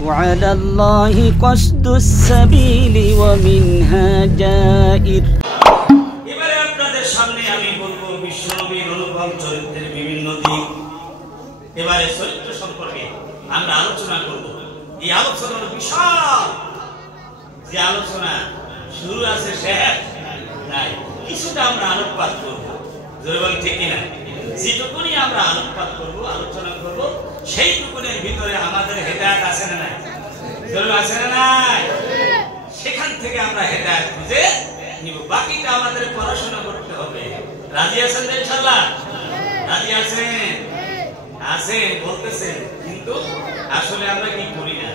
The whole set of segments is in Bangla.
وعلى الله قصد السبيل ومنها جائر এবারে আপনাদের সামনে আমি বলবো বিশ্বনবীর অনুভব চরিত্রের বিভিন্ন দিক। এবারে চরিত্র সম্পর্কে আমরা আলোচনা করব। এই আলোচনার বিশাল যে আলোচনা শুরু আছে শেষ নাই, কিছুটা আমরা আলোকপাত করবো, ঠিক কিনা? যেটুকুনি আমরা আলোকপাত করবো, আলোচনা করবো, সেইটুকুনের ভিতরে আমাদের হেদায়েত আছে না নাই? আছে না নাই? সেখান থেকে আমরা হেদায়েত খুঁজে নিব। বাকিটা আমাদের পড়াশোনা করতে হবে। রাজি আছেন ইনশাআল্লাহ? রাজি আছেন? আছেন বলতেছেন, কিন্তু আসলে আমরা কি করি না।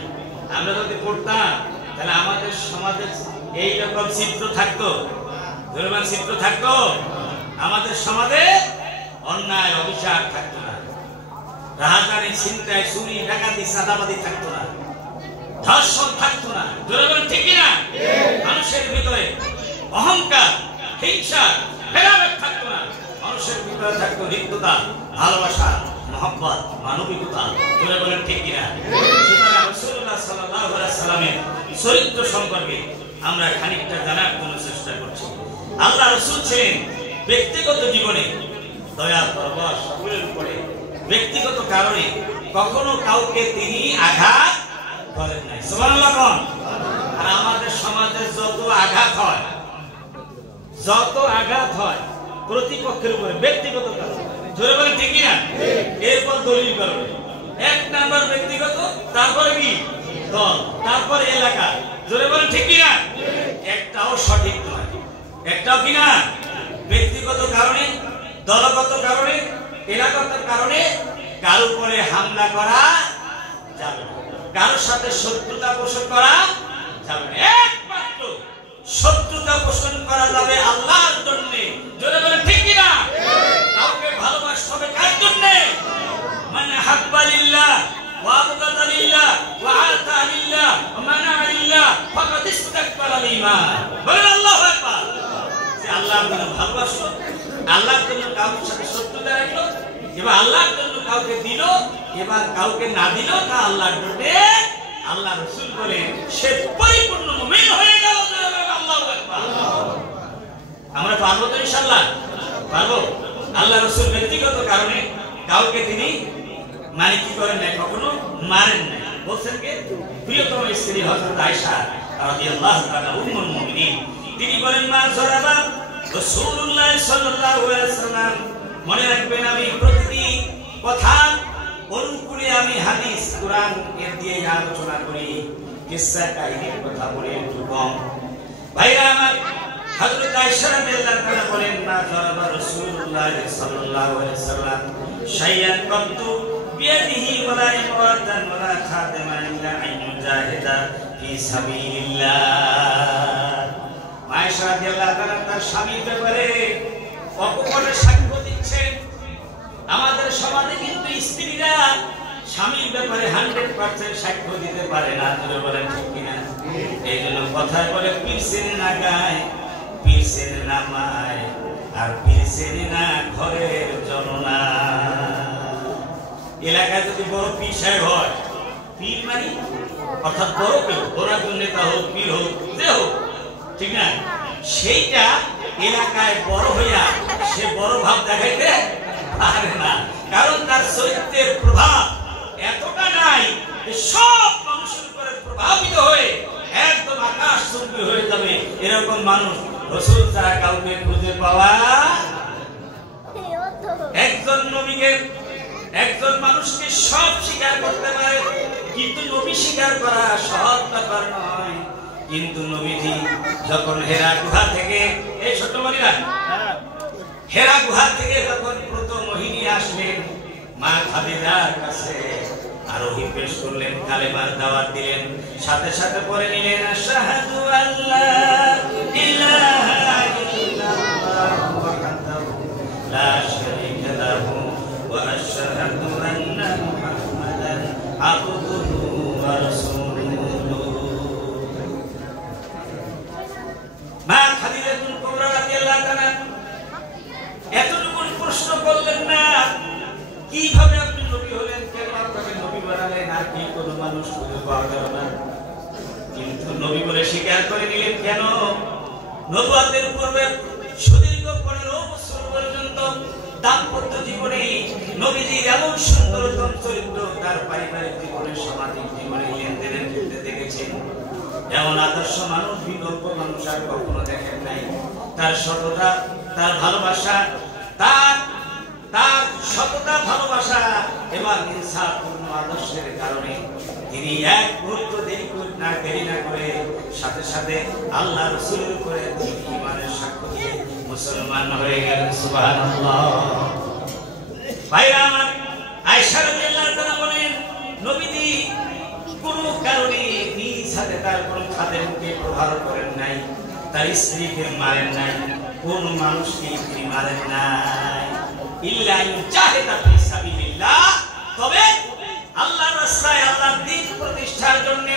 আমরা যদি পড়তাম তাহলে আমাদের সমাজে এইরকম চিত্র থাকতো, ধর্মের চিত্র থাকতো, আমাদের সমাজে অন্যায় অভিশাপ থাকতো না, রাহাজানি ছিনতাই চুরি ডাকাতি চাঁদাবাদি থাকতো না, ধর্ষণ থাকতো না, ঠিক কিনা? মানুষের ভিতরে অহংকার, হিংসা, ভেদাভেদ থাকতো না, মানুষের ভিতরে থাকতো হৃদ্যতা, ভালোবাসা, মহব্বত, মানবিকতা, ঠিক কিনা? সুতরাং রাসূলুল্লাহ সাল্লাল্লাহু আলাইহি সাল্লামের চরিত্র সম্পর্কে আমরা খানিকটা জানার জন্য চেষ্টা করছি। আল্লাহ রাসূল ছিলেন ব্যক্তিগত জীবনে দয়া পরবশ, সকলের উপরে ব্যক্তিগত কারণে কখনো কাউকে তিনি আঘাত করেন নাই। সুবহানাল্লাহ। আর আমাদের সমাজে যত আঘাত হয় প্রতিপক্ষের উপরে ব্যক্তিগত কারণে, জোরে বলেন ঠিক কিনা? এরপর দলীয় কারণে, এক নাম্বার ব্যক্তিগত, তারপরে কি দল, তারপরে এলাকা, জোরে বলেন ঠিক কিনা? একটাও সঠিক নয়, একটাও কিনা? ব্যক্তিগত কারণে, দলগত কারণে, এলাকাগত কারণে কারোর উপরে হামলা করা যাবে না, কারোর সাথে শত্রুতা পোষণ করা যাবে না। একমাত্র শত্রুতা পোষণ করা যাবে আল্লাহর জন্য, জোরে বলেন ঠিক কিনা? কাউকে ভালোবাসতে হবে কার জন্য? মানে হাব্বা লিল্লাহ ওয়া আবগাদা লিল্লাহ ওয়া আতা লিল্লাহ ওয়া মানা লিল্লাহ ফাকাদ ইসতাকবালা ঈমান। বলেন আল্লাহু আকবার। যে আল্লাহর জন্য ভালোবাসলো, আল্লাহর জন্য কাউকে সাথে শত্রুতা রাখলো, এবার আল্লাহর জন্য কাউকে দিল, এবার কাউকে না দিল তা আল্লাহর জন্য, আল্লাহ রাসূল বলেন সে পরিপূর্ণ মুমিন হয়ে গেল। আল্লাহু আকবার। আমরা পারবো তো ইনশাআল্লাহ? পারবো। আল্লাহ রাসূল ব্যক্তিগত কারণে কাউকে তিনি মানে কি করেন না, কখনো মারেন না। বলছেন কে? প্রিয়তম স্ত্রী হযরত আয়েশা রাদিয়াল্লাহু তাআলা উম্মুল মুমিনিন, তিনি বলেন মা যারাবা রাসূলুল্লাহ সাল্লাল্লাহু আলাইহি ওয়াসাল্লাম, মনে রাখবেন আমি প্রতিটি কথা অনুকূলে আমি হাদিস কুরআন এর দিয়ে আলোচনা করি, কিসসা কাহিনীর কথা বলি একটু কম। ভাইরা আমার, হযরত আয়েশা রাদিয়াল্লাহু তাআলা বলেন মা যারাবা রাসূলুল্লাহ সাল্লাল্লাহু আলাইহি ওয়াসাল্লাম শাইয়ান কাতু বিয়াদিহি ওয়ালা ইমরাতান ওয়ালা খাদিমান ইল্লা আন ইউজাহিদা ফি সাবিলিল্লাহ। আয়েশা রাদিয়াল্লাহু তাআলা তার স্বামীর ব্যাপারে অকপটে সাক্ষ্য দিচ্ছেন। আমাদের সমাজে কিন্তু স্ত্রীরা স্বামীর ব্যাপারে 100% সাক্ষ্য দিতে পারে না, ধরে বলেন ঠিক কিনা? এই জন্য কথায় বলে পীরসেন না গায়, পীরসেন না মায়, আর পীরসেন না ঘরের জননা। এলাকায় যদি বড় পীর সাহেব হয়, পীর মানে অর্থাৎ বড় কেউ, বড় একজন নেতা হোক, পীর হোক, যে হোক, ঠিক না? সেইটা এলাকায় বড় হইয়া সে বড় ভাব দেখাইতে পারে না, কারণ তার চরিত্রের প্রভাব এতটা নাই যে সব মানুষের উপরে প্রভাবিত হয়ে একদম আকাশচুম্বী হয়ে যাবে। এরকম মানুষ রাসূল ছাড়া কাউকে খুঁজে পাওয়া। একজন নবীকে, একজন মানুষকে সব স্বীকার করতে পারে, কিন্তু নবী স্বীকার করা সহজ ব্যাপার নয়। কিন্তু নবীজি যখন হেরা গুহা থেকে, এই ছোট বলিরা, হেরা গুহা থেকে যখন প্রথম ওহী আসলেন মা খাদিজার কাছে, আরোহী পেশ করলেন, কালেমার দাওয়াত দিলেন, সাথে সাথে পড়ে নিলেন আশহাদু আল্লা ইলাহা ইল্লাল্লাহ ওয়াহদাহু লা শারীকা লাহু ওয়া আশহাদু আন্না মুহাম্মাদান আবদুহু ওয়া রাসূলুহু। মা খাদিজাতুল কুবরা রাদিয়াল্লাহু তাআলা এতটুকু প্রশ্ন করলেন না, কিভাবে আপনি নবী হলেন, কেন আপনাকে নবী বানালেন, আর কি কোনো মানুষ খুঁজে পাওয়া পাওয়া গেল না। কিন্তু নবী বলে স্বীকার করে নিলেন কেন? নবুয়তের পূর্বে সুদীর্ঘ 15 বছর পর্যন্ত দাম্পত্য জীবনে নবীজির এমন সুন্দরতম চরিত্র তার পারিবারিক জীবনে, সামাজিক জীবনে লেনদেনের ক্ষেত্রে দেখেছেন। এমন আদর্শ মানুষ, বিকল্প মানুষ আর কখনো দেখেন নাই। তার সততা, তার ভালোবাসা, তার সততা, ভালোবাসা এবং ইনসাফপূর্ণ আদর্শের কারণে তিনি এক মুহূর্ত দেরি না করে সাথে সাথে আল্লাহ রাসূলের উপরে ঈমানের সাক্ষ্য দিয়ে মুসলমান হয়ে গেলেন। সুবহানাল্লাহ। ভাইরা আমার, আয়েশা রাদিয়াল্লাহু তাআলা বলেন, নবীজি কোনো কারণে নিজ হাতে তার কোনো খাদেমকে প্রহার করেন নাই, তার স্ত্রীকে মারেন নাই, কোন মানুষকে তিনি মারেন নাই। ইল্লা ইউজাহিদা ফি সাবিলিল্লাহ, তবে আল্লাহর রাস্তায় আল্লাহর দ্বীন প্রতিষ্ঠার জন্য,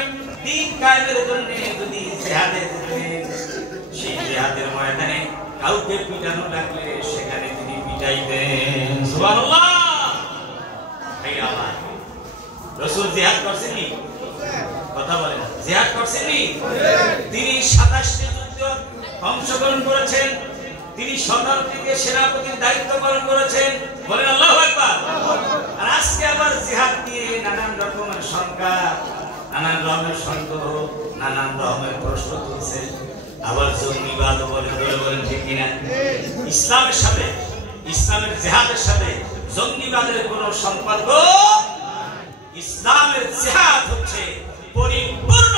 দ্বীন কায়েমের জন্য যদি জিহাদে যেতেন, সেই জিহাদের ময়দানে কাউকে পিটানো লাগলে সেখানে তিনি পিটাইতেন। সুবহানাল্লাহ। এই আমার রাসূল জিহাদ করছেননি? কথা বলেন, জিহাদ করছেননি? তিনি 27টি যুদ্ধে অংশগ্রহণ করেছেন, তিনি 17টিতে সেনাপতির দায়িত্ব পালন করেছেন। বলেন আল্লাহু আকবার। আর আজকে আবার জিহাদ নিয়ে নানান রকমের শঙ্কা, নানান রকমের সন্দেহ, নানান রকমের প্রশ্ন তুলছে। আবার জঙ্গিবাদ বলেন, ঠিক কিনা? ইসলামের সাথে, ইসলামের জিহাদের সাথে জঙ্গিবাদের কোনো সম্পর্ক? ইসলামের জিহাদ হচ্ছে পরিপূর্ণ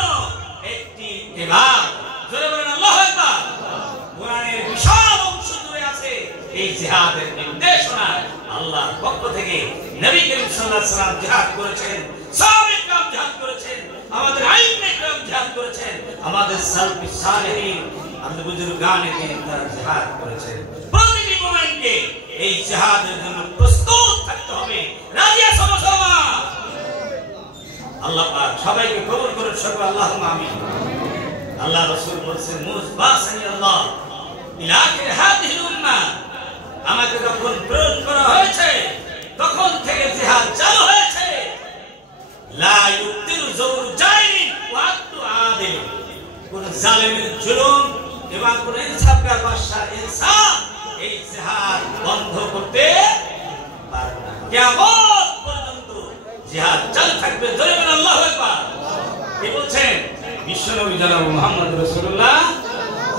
একটি ইবাদত। জোরে বলেন আল্লাহু আকবার। কোরআনের বিশাল অংশ জুড়ে আছে এই জিহাদের নির্দেশনা। আল্লাহর পক্ষ থেকে নবী করিম সাল্লাল্লাহু আলাইহি ওয়াসাল্লাম জিহাদ করেছেন, সাহাবায়ে কেরাম জিহাদ করেছেন, আমাদের আইম্মায়ে কেরাম জিহাদ করেছেন, আমাদের সালফি সালেহিন, আমাদের বুজুর্গানে দ্বীন তারা জিহাদ করেছেন। প্রতিটি মোমেন্টে এই জিহাদের জন্য প্রস্তুত থাকতে হবে। রাজি আছো মুসলমান? আল্লাহ পাক সবাইকে কবুল করুন, সকল আল্লাহুম্মা আমিন। আল্লাহ রাসূল বলেছেন, মুসবাসানি আল্লাহ ইলা আখির হাদিহিল উম্মাহ, আমাকে যখন প্রেরণ করা হয়েছে তখন থেকে জিহাদ চালু হয়েছে। লা ইউতিরু যাওরুজাইন ওয়া আদু আদিল, কোন জালেমের জুলুম এবং কোন ইনসাফকার বাদশার ইনসাফ এই জিহাদ বন্ধ করতে পারবে না। কিয়ামত পর্যন্ত জিহাদ চালু থাকবে। জোরে বলেন আল্লাহু আকবার। কি বলছেন? বিশ্বনবী জনাব মুহাম্মদ রাসূলুল্লাহ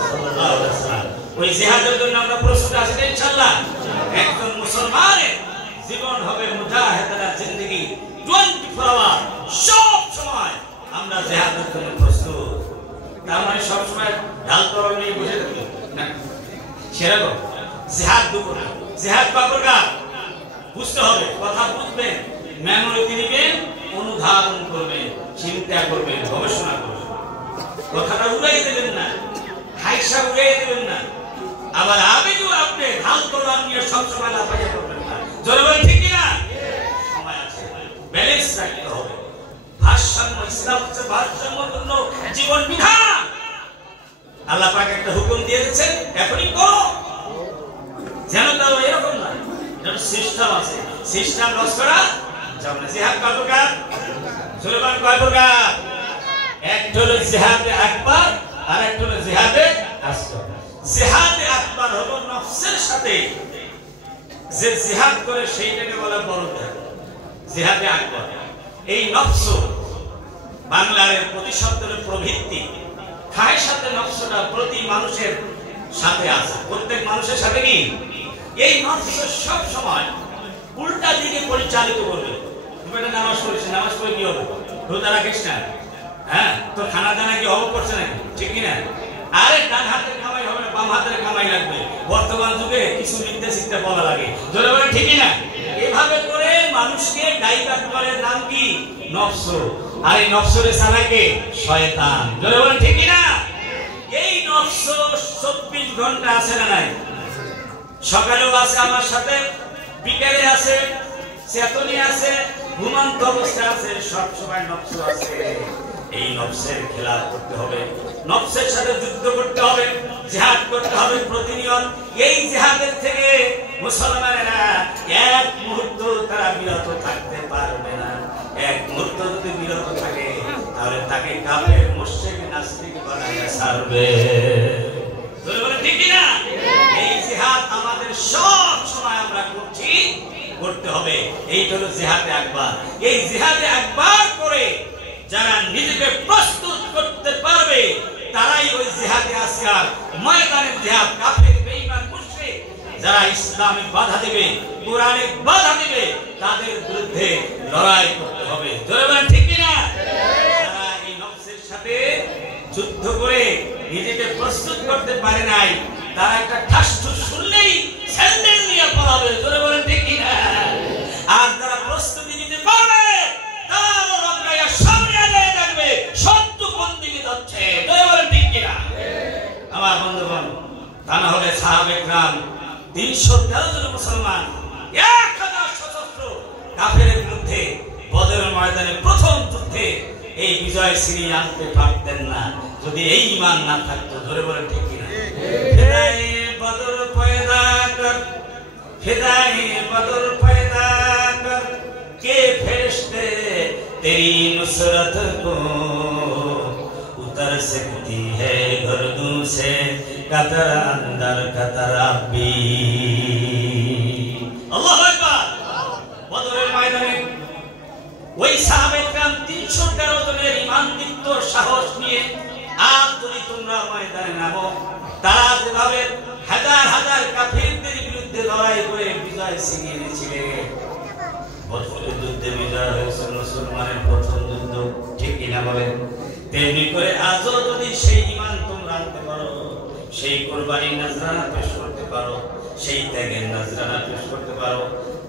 সাল্লাল্লাহু আলাইহি ওয়াসাল্লাম। ওই জিহাদের জন্য আমরা প্রস্তুত আছি ইনশাআল্লাহ। একজন মুসলমানের জীবন হবে মুজাহিদানা জিন্দেগি, 24 আওয়ার সব সময় আমরা জিহাদের জন্য প্রস্তুত। তার মানে সব সময় ঢাল তরল নিয়ে বসে থাকি না, সেরকম জিহাদ দুটো না। জিহাদ কতটা বুঝতে হবে, কথা বুঝবেন, মেমোরিতে নেবেন, অনুধাবন করবেন, চিন্তা করবেন, গবেষণা করবেন। কথাটা উড়াই দেবেন না, হাইসা উড়াই দেবেন না, আবার আবেগও আপনি ঢাল তরল নিয়ে সবসময় লাফাইয়া করবেন না। জোরে বলেন ঠিক কিনা? সময় আছে, ব্যালেন্স রাখতে হবে। ভারসাম্য, ইসলাম হচ্ছে ভারসাম্যপূর্ণ জীবন বিধান। আল্লাহ পাক একটা হুকুম দিয়ে দিয়েছেন, এখনই করো। যেন তাও এরকম না, যেন সিস্টেম আছে, সিস্টেম লস করা যাবে না। জিহাদ কয় প্রকার? জোরে বলেন কয় প্রকার? একটা হলো জিহাদে আকবার, আর একটা হলো জিহাদে আসগর। জিহাদে আকবার হলো নফসের সাথে যে জিহাদ করে সেইটাকে বলা বড় জিহাদ, জিহাদে আকবার। এই নফস বাংলার প্রতিশব্দের প্রবৃত্তি, খায়ের সাথে নফসটা প্রতি মানুষের সাথে আছে, প্রত্যেক মানুষের সাথে কি এই নফস সব সময় উল্টা দিকে পরিচালিত করবে। তুমি একটা নামাজ পড়িস, নামাজ পড়ে কি হবে? রোজা রাখিস না, হ্যাঁ, তো খানা দানা কি অভাব করছে নাকি? ঠিক কিনা? আরে ডান হাতের কামাই হবে না, বাম হাতের কামাই লাগবে। বর্তমান যুগে কিছু লিখতে শিখতে বলা লাগে। জোরে বলেন ঠিক কিনা? এভাবে করে মানুষকে ডাইভার্ট করে, নাম কি? নফস। আর এই নফসরে চালাকে শয়তান। জোরে বলেন ঠিক কিনা? এই নফস 24 ঘন্টা আছে না নাই? সকালেও আছে আমার সাথে, বিকেলে আছে, চেতনে আছে, ঘুমন্ত অবস্থায় আছে, সব সময় নফস আছে। এই নফসের খেলা করতে হবে, নফসের সাথে যুদ্ধ করতে হবে, জিহাদ করতে হবে প্রতিনিয়ত। এই জিহাদের থেকে মুসলমানেরা এক মুহূর্ত তারা বিরত থাকতে পারবে না। এক মুহূর্ত যদি বিরত থাকে তাহলে তাকে কাফের মুশরিক নাস্তিক বানায়া ছাড়বে। বলে ঠিক না? এই জিহাদ আমাদের সব সময় আমরা করতে হবে। এই হলো জিহাদে আকবার। এই জিহাদে আকবার করে যারা নিজেকে প্রস্তুত করতে পারবে তারাই ওই জিহাদে আসকার ময়দানে জিহাদ কাফের বেঈমান মুশরিক যারা ইসলামে বাধা দিবে, কোরআনে বাধা দিবে, তাদের বিরুদ্ধে লড়াই করতে হবে। জোরে বলেন ঠিক কি না? যারা এই নফসের সাথে যুদ্ধ করে নিজেকে প্রস্তুত করতে পারে নাই তারা একটা ঠাসঠুস শুনলেই স্যান্ডেল নিয়ে পড়াবে। জোরে বলেন ঠিক কি না? আর যারা প্রস্তুতি নিতে পারবে তারা রক্ষায় সামনে আগে থাকবে, শত্রু কোন দিকে যাচ্ছে। জোরে বলেন ঠিক কি না? আমার বন্ধুগণ, তা না হলে সাহাবে کرام 313 জন মুসলমান 1000 সশস্ত্র কাফেরের বিরুদ্ধে বদরের ময়দানে প্রথম যুদ্ধে এই বিজয় ছিনিয়ে আনতে পারতেন না যদি এই ঈমান না থাকতো। ধরে বলেন ঠিক কি না? ফিদায়ে বদর পয়দা কর, ফিদায়ে বদর পয়দা কর के फरिश्ते तेरी नुसरत को उतर सकती है गर्दों से कतर अंदर कतरा भी। अल्लाहु আকবার। বদরের ময়দানে ওই সাহাবে کرام 313 জনের ঈমানদীপ্ত সাহস নিয়ে আর যদি তোমরা ময়দানে নামো তারা যেভাবে হাজার হাজার কাফিরদের বিরুদ্ধে লড়াই করে বিজয় ছিনিয়ে এনেছিলে, বদরের যুদ্ধে বিজয় হয়েছে মুসলমানের প্রথম যুদ্ধ, ঠিক কিনা বলেন? তেমনি করে আজও যদি সেই ঈমান তোমরা আনতে পারো, সেই কুরবানির নজরানা পেশ করতে পারো, সেই ত্যাগের নজরানা পেশ করতে পারো,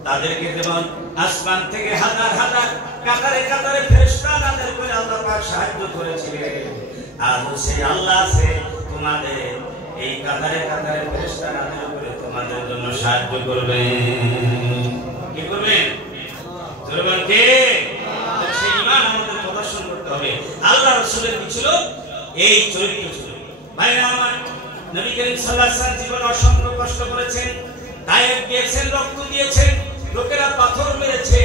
তাদেরকে যেমন আসমান থেকে হাজার হাজার কাতারে কাতারে ফেরেশতা নাযিল করে আল্লাহ পাক সাহায্য করেছিলেন, আজও সেই আল্লাহ আছে তোমাদের এই কাতারে কাতারে ফেরেশতা নাযিল করে তোমাদের জন্য সাহায্য করবেন। কি করবেন? কে? সেই ঈমান আমাদের প্রদর্শন করতে হবে। আল্লাহ রাসূলের কি ছিল? এই চরিত্র ছিল। ভাইরা আমার, নবী করিম সাল্লাল্লাহু আলাইহি ওয়াসাল্লাম জীবনে অসংখ্য কষ্ট করেছেন, তায়েফ গিয়েছেন, রক্ত দিয়েছেন, লোকেরা পাথর মেরেছে,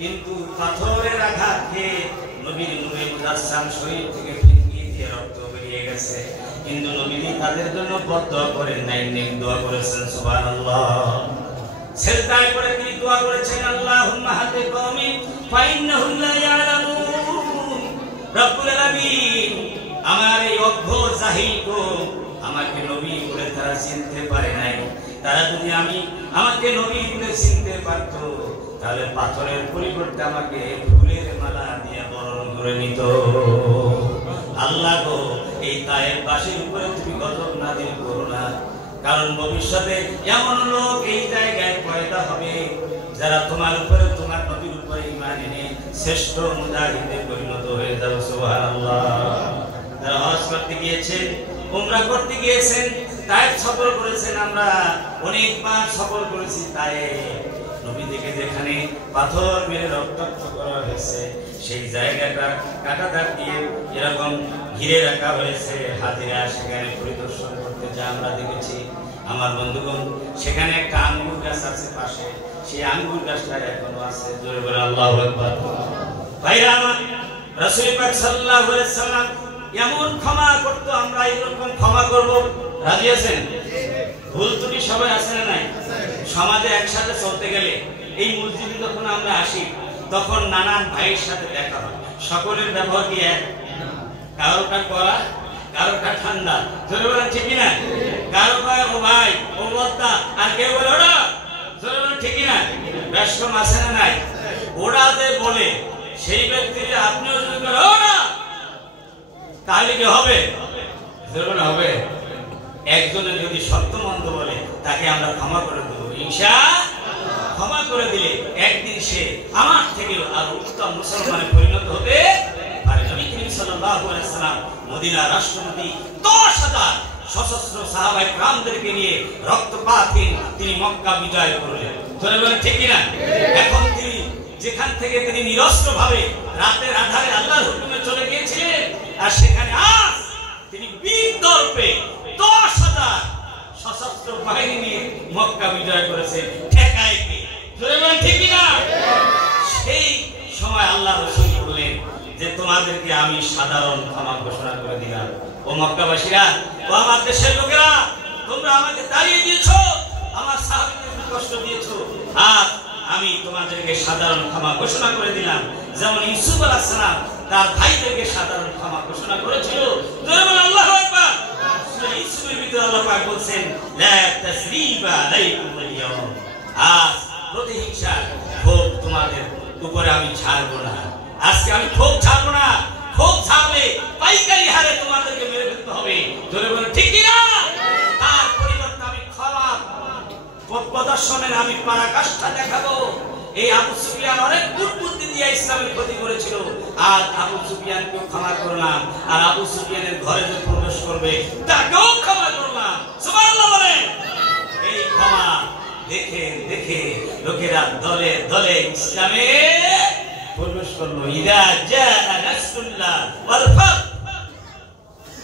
কিন্তু পাথরের আঘাত খেয়ে নবীর নূরে মুজাসসাম শরীর থেকে ফিকিয়ে দিয়ে রক্ত বেরিয়ে গেছে, কিন্তু নবী তাদের জন্য বদদোয়া করেন নাই, নেক দোয়া করেছেন। সুবহানাল্লাহ। সেজদায় পড়ে তিনি দোয়া করেছেন, আল্লাহুম্মা হাদি কওমি ফাইন্নাহুম লা ইয়ালামুন। রব্বুল আলামিন, আমার এই অজ্ঞ জাহিল কওম আমাকে নবী বলে তারা চিনতে পারে নাই, তারা যদি আমাকে নবী বলে চিনতে পারত তাহলে পাথরের পরিবর্তে আমাকে ফুলের মালা দিয়ে বরণ করে নিত। আল্লাহ গো, এই তায়েফবাসীর উপরে তুমি গজব নাযিল করো না, কারণ ভবিষ্যতে এমন লোক এই জায়গায় পয়দা হবে যারা তোমার উপরে, তোমার নবীর উপরে ঈমান এনে শ্রেষ্ঠ মুজাহিদে পরিণত হয়ে যাবে। সুবহানাল্লাহ। যারা হজ করতে গিয়েছেন, উমরা করতে গিয়েছেন, তায়েফ সফর করেছেন, আমরা অনেকবার সফর করেছি তায়েফ। নবী থেকে যেখানে পাথর মেরে রক্তাক্ত করা হয়েছে সেই জায়গাটা কাঁটাতার দিয়ে এরকম ঘিরে রাখা হয়েছে, হাজিরা সেখানে পরিদর্শন করতে যা আমরা দেখেছি। আমার বন্ধুগণ, সেখানে একটা আঙ্গুর গাছ আছে পাশে, সেই আঙ্গুর গাছটা এখনো আছে। জোরে বলে আল্লাহু আকবার। ভাইরা আমার, রাসূল পাক সাল্লাল্লাহু আলাইহি ওয়াসাল্লাম এমন ক্ষমা করতো, আমরা এরকম ক্ষমা করব। রাজি আছেন? ভুল ত্রুটি সবাই আছে না নাই? সমাজে একসাথে চলতে গেলে এই মসজিদে যখন আমরা আসি তখন নানান ভাইয়ের সাথে দেখা হয়, সকলের ব্যবহার কি এক? কারোটা কড়া, কারোটা ঠান্ডা। জোরে বলেন ঠিক না? কারো কয় ও ভাই, ও বদ্দা, আর কেউ বলে ওরা। জোরে বলেন ঠিক না? ব্যস্ত আছে না নাই? ওরা যে বলে সেই ব্যক্তিকে আপনিও যদি বলেন ওরা, তাহলে কি হবে? জোরে বলে হবে। একজনের যদি সত্য মন্দ বলে তাকে আমরা ক্ষমা করে দেবো, ইনশাআল্লাহ। ক্ষমা করে দিলে একদিন সে আমার থেকে আরো উত্তম মুসলমানে পরিণত হবে পারে। নবী করিম সাল্লাল্লাহু আলাইহি ওয়াসাল্লাম মদিনার রাষ্ট্রপতি 10,000 সশস্ত্র সাহাবায়ে کرامদেরকে নিয়ে রক্তপাতহীন তিনি মক্কা বিজয় করলেন। ধরে বলেন ঠিক কি না? এখন তিনি যেখান থেকে তিনি নিরস্ত্রভাবে রাতের আধারে আল্লাহর হুকুমে চলে গিয়েছিলেন, আর সেখানে আজ তিনি বীর দর্পে 10,000 সশস্ত্র বাহিনী নিয়ে মক্কা বিজয় করেছেন। ঠেকায় কি? জোরে বলেন ঠিক কি না? সেই সময় আল্লাহ রাসূল বললেন যে তোমাদেরকে আমি সাধারণ ক্ষমা ঘোষণা করে দিলাম। ও মক্কাবাসীরা, ও আমার দেশের লোকেরা, তোমরা আমাকে তাড়িয়ে দিয়েছো, আমার সাহাবীদেরকে কষ্ট দিয়েছো, আর আমি তোমাদেরকে সাধারণ ক্ষমা ঘোষণা করে দিলাম। যেমন ইউসুফ আলাইহিস সালাম তার ভাইদেরকে সাধারণ ক্ষমা ঘোষণা করেছিল। জোরে বলেন আল্লাহু আকবার। সূরা ইউসুফের ভিতরে আল্লাহ পাক বলেন, লা তাসরিবা আলাইকুম আল-ইয়াওম, আজ প্রতিহিংসা ক্ষোভ তোমাদের উপরে আমি ছাড়বো না। আজকে আমি ক্ষোভ ছাড়বো না। ক্ষোভ ছাড়লে পাইকারি হারে তোমাদেরকে মেরে ফেলতে হবে। জোরে বলেন ঠিক কি না? তার পরিবর্তে আমি ক্ষমা প্রদর্শনের আমি পরাকাষ্ঠা দেখাবো। এই আবু সুফিয়ান অনেক বুদ্ধি দিয়ে ইসলামের ক্ষতি করেছিল, আর আবু সুফিয়ানকে ক্ষমা করলাম, আর আবু সুফিয়ানের ঘরে যে প্রবেশ করবে তাকেও ক্ষমা করলাম। সুবহানাল্লাহ বলেন। এই ক্ষমা দেখে দেখে লোকেরা দলে দলে ইসলামে প্রবেশ করলো। ইদা জাআ নাসরুল্লাহ ওয়াল ফাত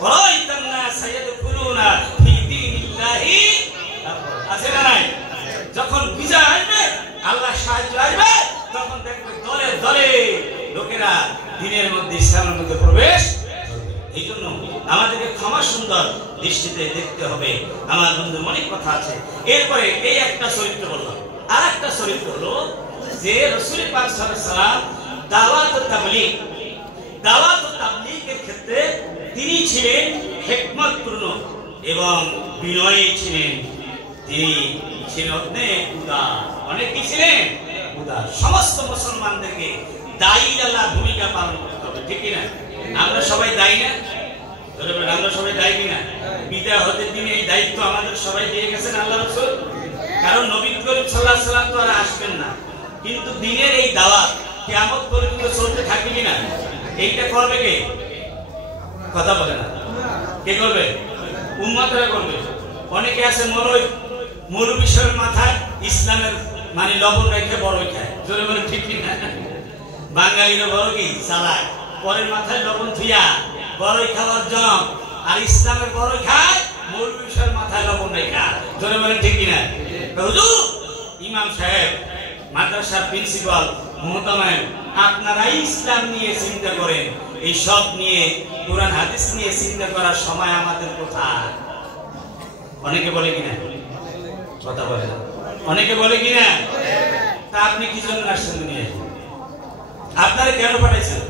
ওয়া রাআইতান নাস ইয়াদখুলুনা ফি দীনিল্লাহি আছে না নাই? যখন বিজয় আসবে, আল্লাহ সাহায্য আসবে, তখন দেখবে দলে দলে লোকেরা দ্বীনের মধ্যে, ইসলামের মধ্যে প্রবেশ করবে। এই জন্য আমাদেরকে ক্ষমা সুন্দর দৃষ্টিতে দেখতে হবে। আমার বন্ধু অনেক কথা আছে। এরপরে এই একটা চরিত্র বললাম, আর একটা চরিত্র হলো যে রাসূল পাক সাল্লাল্লাহু আলাইহি ওয়াসাল্লাম দাওয়াত ও তাবলীগের ক্ষেত্রে তিনি ছিলেন হিকমতপূর্ণ এবং বিনয়ী ছিলেন। তিনি ছিলেন অনেক কি ছিলেন? উদার। সমস্ত মুসলমানদেরকে দায়ীর ভূমিকা পালন করতে হবে, ঠিক না? আমরা সবাই দায়ী না? আমরা সবাই দায়ী কিনা? বিদায় হতে দিনে এই দায়িত্ব আমাদের সবাই দিয়ে গেছেন আল্লাহ রাসূল। কারণ নবী করিম সাল্লাল্লাহু আলাইহি ওয়াসাল্লাম তো আর আসবেন না, কিন্তু দিনের এই দাওয়াত কিয়ামত পর্যন্ত চলতে থাকবে কিনা? এইটা করবে কে? কথা বলে না। কে করবে? উম্মতরা করবে। অনেকে আছে মৌলবী সাহেবের মাথায় ইসলামের মানে লবণ রেখে বড় খায়। জোরে বলে ঠিক কিনা? বাঙালিরা বড় কি চালাক, পরের মাথায় লবণ থুইয়া বড়ই খাওয়ার জম, আর ইসলামের বড় খায় মৌলবী সাহেবের মাথায় লবণ রেখা। জোরে বলে ঠিক কিনা? হুজুর, ইমাম সাহেব, মাদ্রাসার প্রিন্সিপাল, মুহতামিম, আপনারাই ইসলাম নিয়ে চিন্তা করেন, এই সব নিয়ে কোরআন হাদিস নিয়ে চিন্তা করার সময় আমাদের কোথায়? অনেকে বলে কিনা? কথা বলে না। অনেকে বলে কিনা? তা আপনি কি জন্য আসছেন দুনিয়ায়? আপনারা কেন পাঠাইছেন?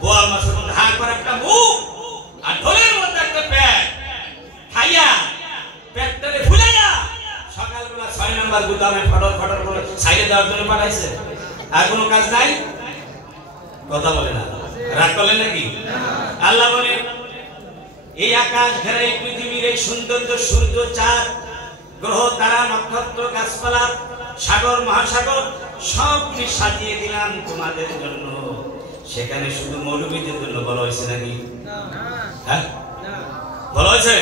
বোয়াল মাছের মধ্যে হাঁক করে একটা মুখ আর ঢোলের মধ্যে একটা পেট খাইয়া পেটটারে ফুলাইয়া সকালবেলা 6 নম্বর গুদামে ফটর ফটর করে সাইডে দেওয়ার জন্য পাঠাইছে। আর কোনো কাজ নাই? কথা বলে না। রাগ করলেন নাকি? আল্লাহ বলে, এই আকাশ ঘেরা এই পৃথিবীর এই সৌন্দর্য, সূর্য, চাঁদ, গ্রহ, তারা, নক্ষত্র, গাছপালা, সাগর, মহাসাগর সবগুলি সাজিয়ে দিলাম তোমাদের জন্য। সেখানে শুধু মৌলবীদের জন্য বলা হয়েছে নাকি? হ্যাঁ, বলা হয়েছে?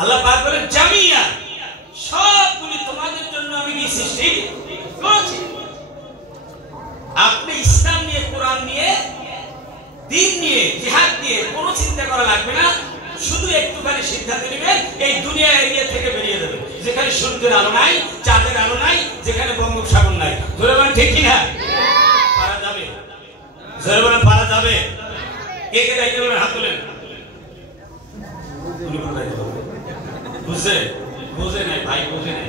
আল্লাহ পাক বলেন জামিয়া, সবগুলি তোমাদের জন্য আমি কি সৃষ্টি করেছি। আপনি ইসলাম নিয়ে, কোরআন নিয়ে, দ্বীন নিয়ে, জিহাদ নিয়ে কোনো চিন্তা করা লাগবে না। শুধু একটুখানি সিদ্ধান্ত নেবেন, এই দুনিয়া এরিয়া থেকে বেরিয়ে যাবে, যেখানে সূর্যের আলো নাই, চাঁদের আলো নাই, যেখানে বঙ্গোপসাগর নাই। ধরে বলেন ঠিক কিনা? পারা যাবে? ধরে বলেন পারা যাবে? কে কে দায়িত্ব নেবেন? হাত তোলেন। বুঝছে? বুঝে নাই ভাই, বুঝে নাই।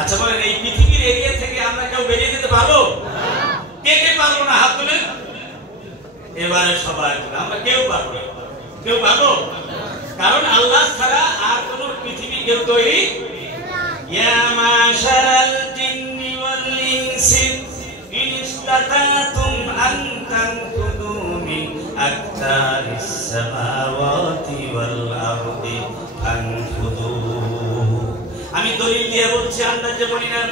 আচ্ছা বলেন, এই পৃথিবীর এরিয়া থেকে আমরা কেউ বেরিয়ে যেতে পারবো? কে কে পারবো না? হাত তোলেন। এবারে সবাই আমরা কেউ পারবো না। কেউ পারবো? কারণ আল্লাহ ছাড়া আর কোন পৃথিবী কেউ তৈরি। ইয়া মাশারাল জিন্নি ওয়াল ইনসি ইন ইসতাতাতুম আন তানফুদু মিন আকতারিস সামাওয়াতি ওয়াল আরদি ফানফুদু। আমি দলিল দিয়ে বলছি, আন্দাজে বলি না।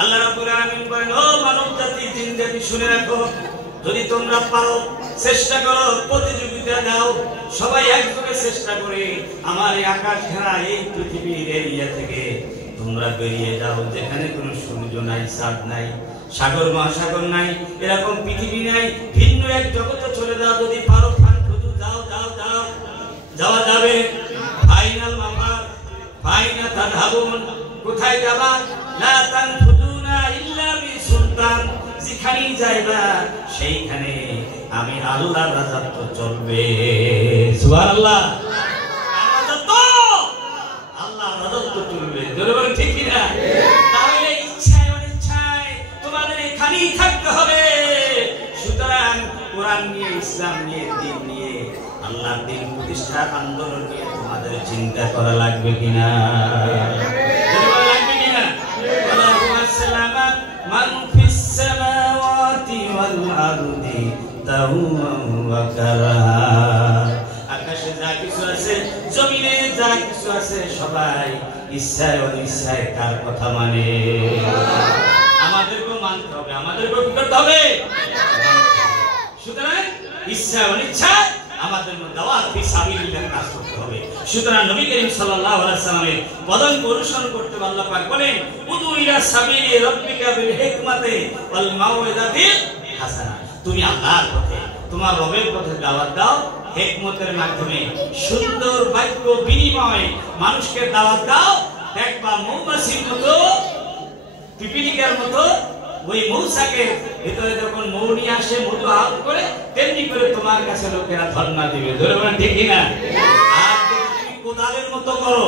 আল্লাহ রাব্বুল আলামিন বলেন, ও মানব জাতি, জিন জাতি শুনে রাখো, যদি তোমরা পারো চেষ্টা করো, প্রতিযোগিতা দাও, সবাই একযোগে চেষ্টা করে আমার এই আকাশ ঘেরা এই পৃথিবীর এরিয়া থেকে তোমরা বেরিয়ে যাও, যেখানে কোনো সূর্য নাই, চাঁদ নাই, সাগর মহাসাগর নাই, এরকম পৃথিবী নাই, ভিন্ন এক জগতে চলে যাও। যদি পারো ফানফুদু, যাও যাও যাও, যাওয়া যাবে। ফাইনাল মামার ফাইনা তাযহাবুন, কোথায় যাবা? লা তানফুদুনা ইল্লা বিসুলতান, যেখানেই যাইবা সেইখানে আমি আল্লাহর রাজত্ব চলবে। সুবহানাল্লাহ। আল্লাহর রাজত্ব চলবে, জোরে বলেন ঠিক কি না? তাহলে ইচ্ছায় অনিচ্ছায় তোমাদের এখানেই থাকতে হবে। সুতরাং কোরআন নিয়ে, ইসলাম নিয়ে, দিন নিয়ে, আল্লাহর দিন প্রতিষ্ঠার আন্দোলন নিয়ে তোমাদের চিন্তা করা লাগবে কিনা? লাগবে কিনা? মান ফিস সামাওয়াতি ওয়াল আরদি তাওমান ওয়া কারহা। আকাশে যা কিছু আছে, জমিনে যা কিছু আছে, সবাই ইচ্ছায় অনিচ্ছায় কার কথা মানে? আমাদেরকেও মানতে হবে, আমাদেরকেও কি করতে হবে? সুতরাং ইচ্ছা অনিচ্ছায় আমাদের দাওয়াত ফি সাবিলিল্লাহ কাজ করতে হবে। সুতরাং নবী করিম সাল্লাল্লাহু আলাইহি ওয়াসাল্লামের পদাঙ্ক অনুসরণ করতে আল্লাহ পাক বলেন, উদু ইলা সাবিলি রাব্বিকা বিল হিকমাতি ওয়াল মাউইযাতিল হাসানা। তুমি আল্লাহর পথে, তোমার রবের পথে দাওয়াত দাও, হিকমতের মাধ্যমে সুন্দর বাক্য বিনিময়ে মানুষকে দাওয়াত দাও। দেখবা মৌমাছির মতো, পিপিলিকার মতো ওই মৌচাকের ভিতরে যখন মৌ নিয়ে আসে, মধু আহত করে, তেমনি করে তোমার কাছে লোকেরা ধর্ণা দিবে। ধরে বলেন ঠিক কিনা? আর যদি তুমি কোদালের মতো করো,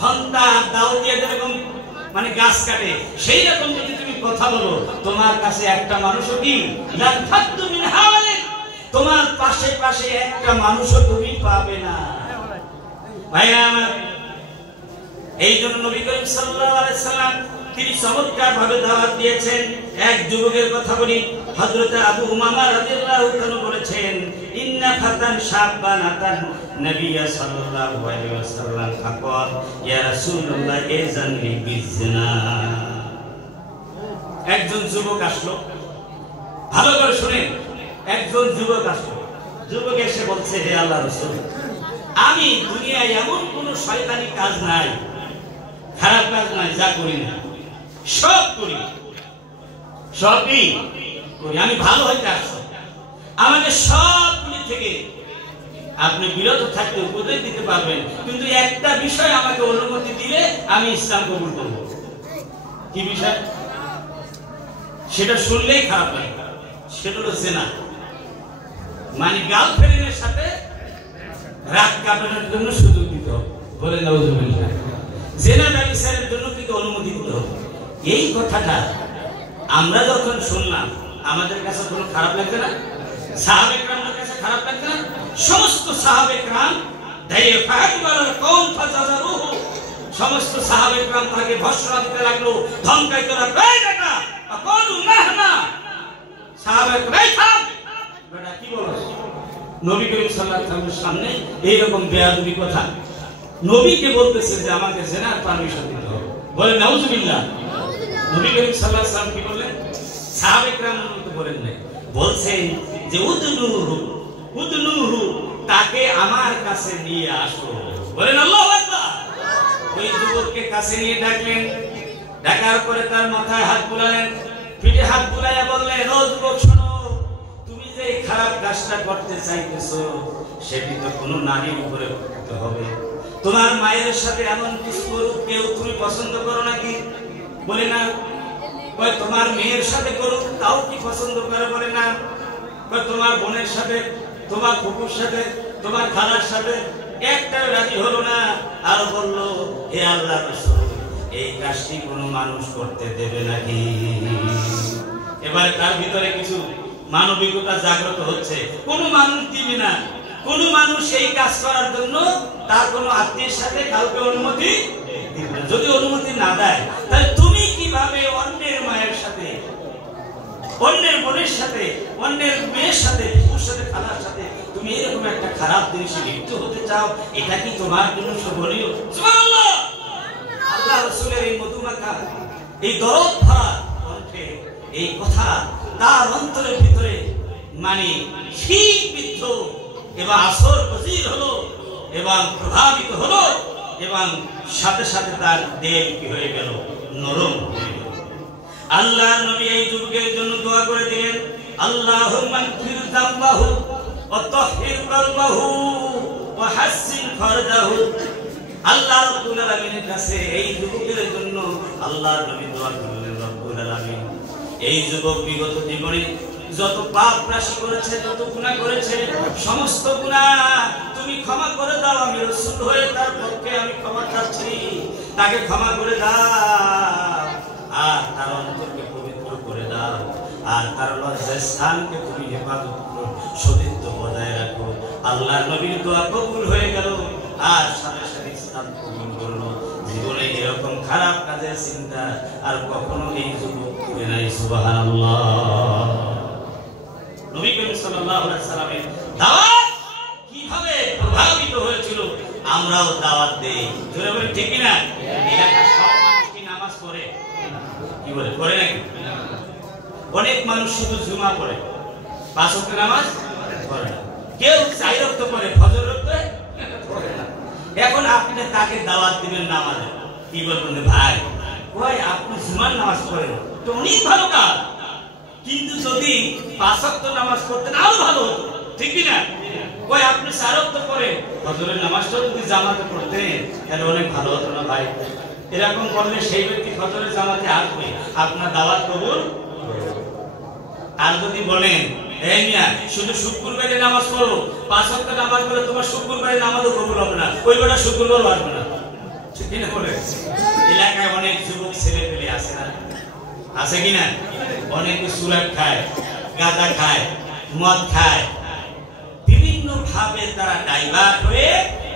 ঘন্টা দাও দিয়ে যেরকম মানে গাছ কাটে, সেই রকম যদি তুমি কথা বলো, তোমার কাছে একটা মানুষও কি তোমার পাশে পাশে একটা মানুষও তুমি পাবে না। ভাইরা আমার, এই জন্য নবী করিম সাল্লাল্লাহু আলাইহি সাল্লাম তিনি চমৎকার ভাবে দাওয়াত দিয়েছেন। এক যুবকের কথা বলি, হযরত আবু উমামা রাদিয়াল্লাহু তাআলা বলেছেন, ইন্না ফাতান শাবান আতান নবী সাল্লাল্লাহু আলাইহি ওয়াসাল্লাম ফাকাল ইয়া রাসূলুল্লাহ ইজাননি বিজিনা। একজন যুবক আসলো, ভালো করে শুনেন, একজন যুবক আসলো, যুবক এসে বলছে, হে আল্লাহর রাসূল, আমি দুনিয়ায় এমন কোন শয়তানি কাজ নাই, খারাপ কাজ নাই যা করি না, সব করি, সবই করি, আমি ভালো হইতে আসছি, আমাকে সবগুলি থেকে আপনি বিরত থাকতে উপদেশ দিতে পারবেন, কিন্তু একটা বিষয় আমাকে অনুমতি দিলে আমি ইসলাম কবুল করব। কি বিষয়? সেটা শুনলেই খারাপ লাগে, সেটা হলো জিনা। মানে গার্লফ্রেন্ডের সাথে রাত কাটানোর জন্য সুযোগ দিতে হবে, বলে নাউযুবিল্লাহ। জিনা ব্যভিচারের জন্য কিন্তু অনুমতি দিতে হবে। এই কথাটা আমরা যখন শুনলাম, আমাদের কাছে কোনো খারাপ লাগছে না? সাহাবে কেরামের কাছে খারাপ লাগছে না? সমস্ত সাহাবে কেরাম সমস্ত সাহাবে কেরাম তাকে ভর্ৎসনা দিতে লাগলো, ধমকাইতে লাগলো, এই বেটা আকুলু মাহনা, সাহাবে কেরাম বেটা কি বলছ? নবী করিম সাল্লাল্লাহু আলাইহি ওয়াসাল্লামের সামনে এই রকম বেয়াদবি কথা নবীকে বলতেছে যে আমাকে জিনার পারমিশন দিতে হবে, বলে নাউযুবিল্লাহ। নবী করিম সাল্লাল্লাহু আলাইহি ওয়াসাল্লাম কি বললেন? সাহাবে কেরামের মতো বলেন নাই, বলছেন যে উদনুহু, তাকে আমার কাছে নিয়ে আসো। বলেন আল্লাহু আকবার। ওই যুবককে কাছে নিয়ে ডাকলেন, ডাকার পরে তার মাথায় হাত বুলালেন, পিঠে হাত বুলাইয়া বললেন, ও যুবক শোনো, তুমি যে খারাপ কাজটা করতে চাইতেছো সেটি তো কোনো নারীর উপরে করতে হবে। তোমার মায়ের সাথে এমন কিছু করুক কেউ তুমি পছন্দ করো নাকি? বলে না। তোমার মেয়ের সাথে করুক তাও কি পছন্দ করে? বলে না। তোমার বোনের সাথে, তোমার ফুপুর সাথে, তোমার খালার সাথে একটা রাজি হলো না, আর বললো, হে আল্লাহর রাসূল, এই কাজটি কোনো মানুষ করতে দেবে নাকি? এবার তার ভিতরে কিছু মানবিকতা জাগ্রত হচ্ছে, কোন মানুষ দিবে না, কোন মানুষ এই কাজ করার জন্য তার কোনো আত্মীয়ের সাথে কাউকে অনুমতি দিবে না। যদি অনুমতি না দেয়, তাহলে তুমি কিভাবে অন্যের মায়ের সাথে, অন্যের বোনের সাথে, অন্যের মেয়ের সাথে, ফুপুর সাথে, খালার সাথে তুমি এরকম একটা খারাপ জিনিসে লিপ্ত হতে চাও? এটা কি তোমার জন্য শোভনীয়? সুবহানাল্লাহ। আল্লাহ রাসূলের এই মধুমাখা, এই দরদ ভরা কণ্ঠে এই কথা তার অন্তরের ভিতরে মানে শীত বিদ্ধ এবং আসর পজির হলো এবং প্রভাবিত হলো, এবং সাথে সাথে তার দেহ কি হয়ে গেল? নরম হয়ে গেল। আল্লাহর নবী এই যুবকের জন্য দোয়া করে দিলেন, আল্লাহুম্মা ইগফির যামবাহু ওয়া তাহহির কলবাহু ওয়া হাসসিন ফারজাহু। আল্লাহ রাব্বুল আলামিনের কাছে এই যুবকের জন্য আল্লাহর নবী দোয়া করলেন, রব্বুল আলামিন এই যুবক বিগত জীবনে যত পাপ রাশি করেছে, যত গুনাহ করেছে, সমস্ত গুনাহ তুমি ক্ষমা করে দাও। আমি রাসূল হয়ে তার পক্ষে আমি ক্ষমা চাচ্ছি, তাকে ক্ষমা করে দাও, আর তার অন্তরকে পবিত্র করে দাও, আর তার লজ্জার স্থানকে তুমি হেফাজত করো, সতীত্ব বজায় রাখো। আল্লাহর নবীর দোয়া কবুল হয়ে গেল, আর সাথে সাথে ইসলাম কবুল করলো। জীবনে এরকম খারাপ কাজের চিন্তা আর কখনো এই যুবক করে নাই। সুবহানাল্লাহ। নবী করিম সাল্লাল্লাহু আলাইহি সাল্লামের দাওয়াত কিভাবে প্রভাবিত হয়েছিল আমরাও দাওয়াত দেই। জোরে বলেন ঠিক কি না? এলাকার সব মানুষ কি নামাজ পড়ে? কি বলে, পড়ে নাকি? অনেক মানুষ শুধু জুমা পড়ে, পাঁচ ওয়াক্ত নামাজ পড়ে না। কেউ চার ওয়াক্ত পড়ে, ফজর ওয়াক্ত পড়ে না। এখন আপনি তাকে দাওয়াত দিবেন নামাজে, কি বলবেন? ভাই ওই আপনি জুমার নামাজ পড়েন তো অনেক ভালো কাজ, কিন্তু যদি পাঁচ ওয়াক্ত নামাজ পড়তেন আরো ভালো হতো, ঠিক কি না? ওই আপনি চার ওয়াক্ত পড়ে ফজরের নামাজটা যদি জামাতে পড়তেন তাহলে অনেক ভালো হতো না ভাই? এরকম করলে সেই ব্যক্তি ফজরের জামাতে আসবে, আপনার দাওয়াত কবুল। আর যদি বলেন এই মিয়া শুধু শুক্রবারে নামাজ পড়ো, পাঁচ ওয়াক্ত নামাজ পড়লে তোমার শুক্রবারে নামাজও কবুল হবে না, ওই বেলা শুক্রবারও আসবে না, ঠিক না? বলে এলাকায় অনেক যুবক ছেলে পেলে আছে না, আছে কিনা? অনেকে সুরাট খায়, গাঁজা খায়, মদ খায়, বিভিন্ন ভাবে তারা ডাইভার্ট হয়ে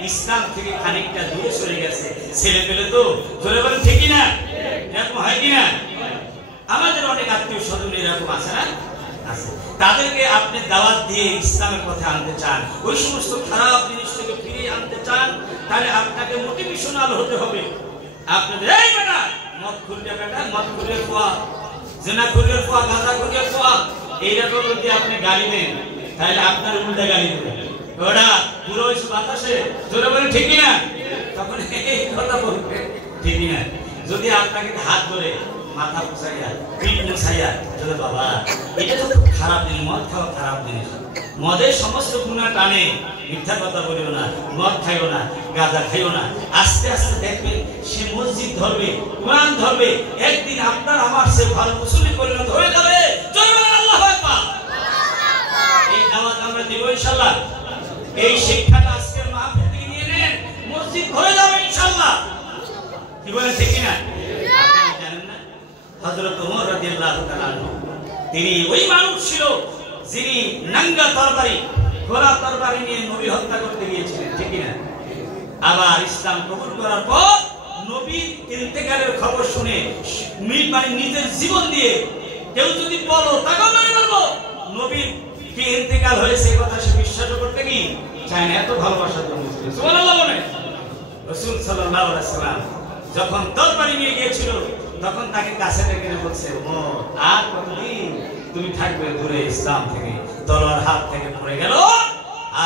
ইসলাম থেকে খানিকটা দূরে সরে গেছে। ছেলে পেলে তো ধরে বলেন ঠিক না? এরকম হয় কিনা? আমাদের অনেক আত্মীয় স্বজন এরকম আছে না? আছে। তাদেরকে আপনি দাওয়াত দিয়ে ইসলামের পথে আনতে চান, ওই সমস্ত খারাপ জিনিস থেকে ফিরিয়ে আনতে চান, তাহলে আপনাকে মোটিভেশনাল হতে হবে। আপনাদের এই বেটা মদ খুললে, বেটা মদ খুললে খোয়া, জেনা খুললে খোয়া, গাঁজা খুললে খোয়া, এইরকম যদি আপনি গালি দেন তাহলে আপনার উল্টা গালি দেবেন। ওটা পুরো বাতাসে জোরে বলে ঠিক না? তখন এই কথা বলবে ঠিক না? যদি আপনাকে হাত ধরে মাথা পুছাইয়া, পিঠ মুছাইয়া, চলে বাবা এটা তো খুব খারাপ জিনিস, মদ খাওয়া খারাপ জিনিস, মদের সমস্ত গুনাহ টানে, মিথ্যা কথা বলিও না, মদ খাইও না, গাঁজা খাইও না। আস্তে আস্তে দেখবেন সে মসজিদ ধরবে, কোরআন ধরবে, একদিন আপনার আমার সে ভালো মুসলিম পরিণত হয়ে যাবে। জয় বলেন আল্লাহু আকবার। এই দাওয়াত আমরা দেব ইনশাআল্লাহ। এই শিক্ষাটা আজকের মাহফিল থেকে নিয়ে নেন, মসজিদ ভরে যাবে ইনশাআল্লাহ। কি বলেন ঠিক না? আপনি জানেন না হযরত ওমর রাদিয়াল্লাহু তাআলা তিনি ওই মানুষ ছিল যিনি নাঙ্গা তরবারি, খোলা তরবারি নিয়ে নবী হত্যা করতে গিয়েছিলেন, ঠিক না? আবার ইসলাম কবুল করার পর নবীর ইন্তেকালের খবর শুনে নিজের জীবন দিয়ে কেউ যদি বলো তাকেও মেনে বলবো নবীর কি ইন্তেকাল হয়েছে কথা সে বিশ্বাস করতে কি চায় না, এত ভালোবাসা জন্মেছিল। সুবহানাল্লাহ বলেন। রাসূল সাল্লাল্লাহু আলাইহি ওয়াসাল্লাম যখন তরবারি নিয়ে গিয়েছিল তখন তাকে কাছে ডেকে বলছে, ওমর আর কতদিন তুমি থাকবে দূরে ইসলাম থেকে? তলোয়ার হাত থেকে পড়ে গেল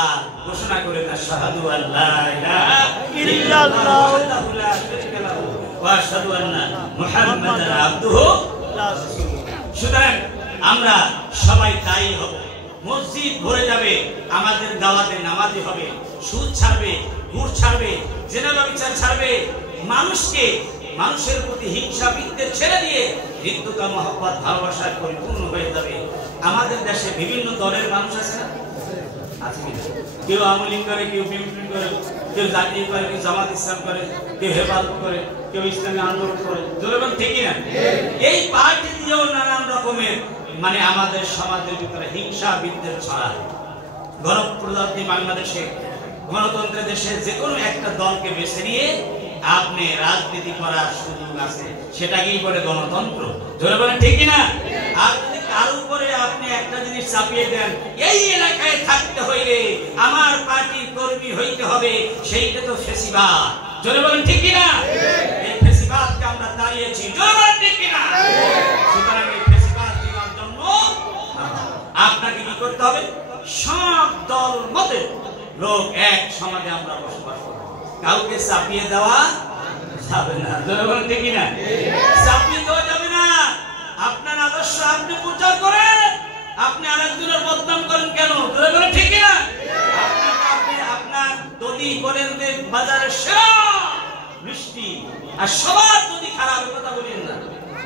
আর ঘোষণা করে আশহাদু আল্লা ইলাহা ইল্লাল্লাহ ওয়াহদাহু লা শারীকা লাহু ওয়া আশহাদু আন্না মুহাম্মাদান আবদুহু ওয়া রাসূলুহু। সুতরাং আমরা সবাই তাই হব, মসজিদ ভরে যাবে, আমাদের দাওয়াতে নামাজি হবে, সুদ ছাড়বে, ঘুষ ছাড়বে, জেনা ব্যভিচার ছাড়বে, মানুষকে মানুষের প্রতি হিংসা বিদ্বেষ ছেড়ে দিয়ে হৃদ্যতা মহব্বত ভালোবাসায় পরিপূর্ণ হয়ে যাবে। আমাদের দেশে বিভিন্ন দলের মানুষ আছে না? আছে কি? কেউ আওয়ামী লীগ করে, কেউ বিএনপি করে, কেউ জাতীয় করে, কেউ জামাত ইসলাম করে, কেউ হেফাজত করে, কেউ ইসলামী আন্দোলন করে, জোরেবান ঠিক না? এই পার্টি দিয়েও নানান রকমের মানে আমাদের সমাজের ভিতরে হিংসা বিদ্বেষ ছড়ায়। গণপ্রজাতন্ত্রী বাংলাদেশে, গণতন্ত্রের দেশে যে কোনো একটা দলকে বেছে নিয়ে আপনি রাজনীতি করার সুযোগ আছে, সেটাকেই বলে গণতন্ত্র। জোরে বলেন ঠিক না? আর যদি কার উপরে আপনি একটা জিনিস চাপিয়ে দেন, এই এলাকায় থাকতে হইলে আমার পার্টির কর্মী হইতে হবে, সেইটা তো ফ্যাসিবাদ। জোরে বলেন ঠিক না? এই ফ্যাসিবাদকে আমরা দাঁড়িয়েছি। জোরে বলেন ঠিক না? সুতরাং এই ফ্যাসিবাদ দেওয়ার জন্য আপনাকে কি করতে হবে? সব দল মতের লোক এক সমাজে আমরা বসবাস করব, কাউকে চাপিয়ে দেওয়া যাবে না। জোরে বলেন ঠিক না? চাপিয়ে দেওয়া যাবে না। আপনার আদর্শ আপনি প্রচার করেন, আপনি আরেকজনের বদনাম করেন কেন? জোরে বলেন ঠিক না? আপনি আপনার দদি বলেন যে বাজারের সেরা মিষ্টি, আর সবার যদি খারাপ কথা বলেন না,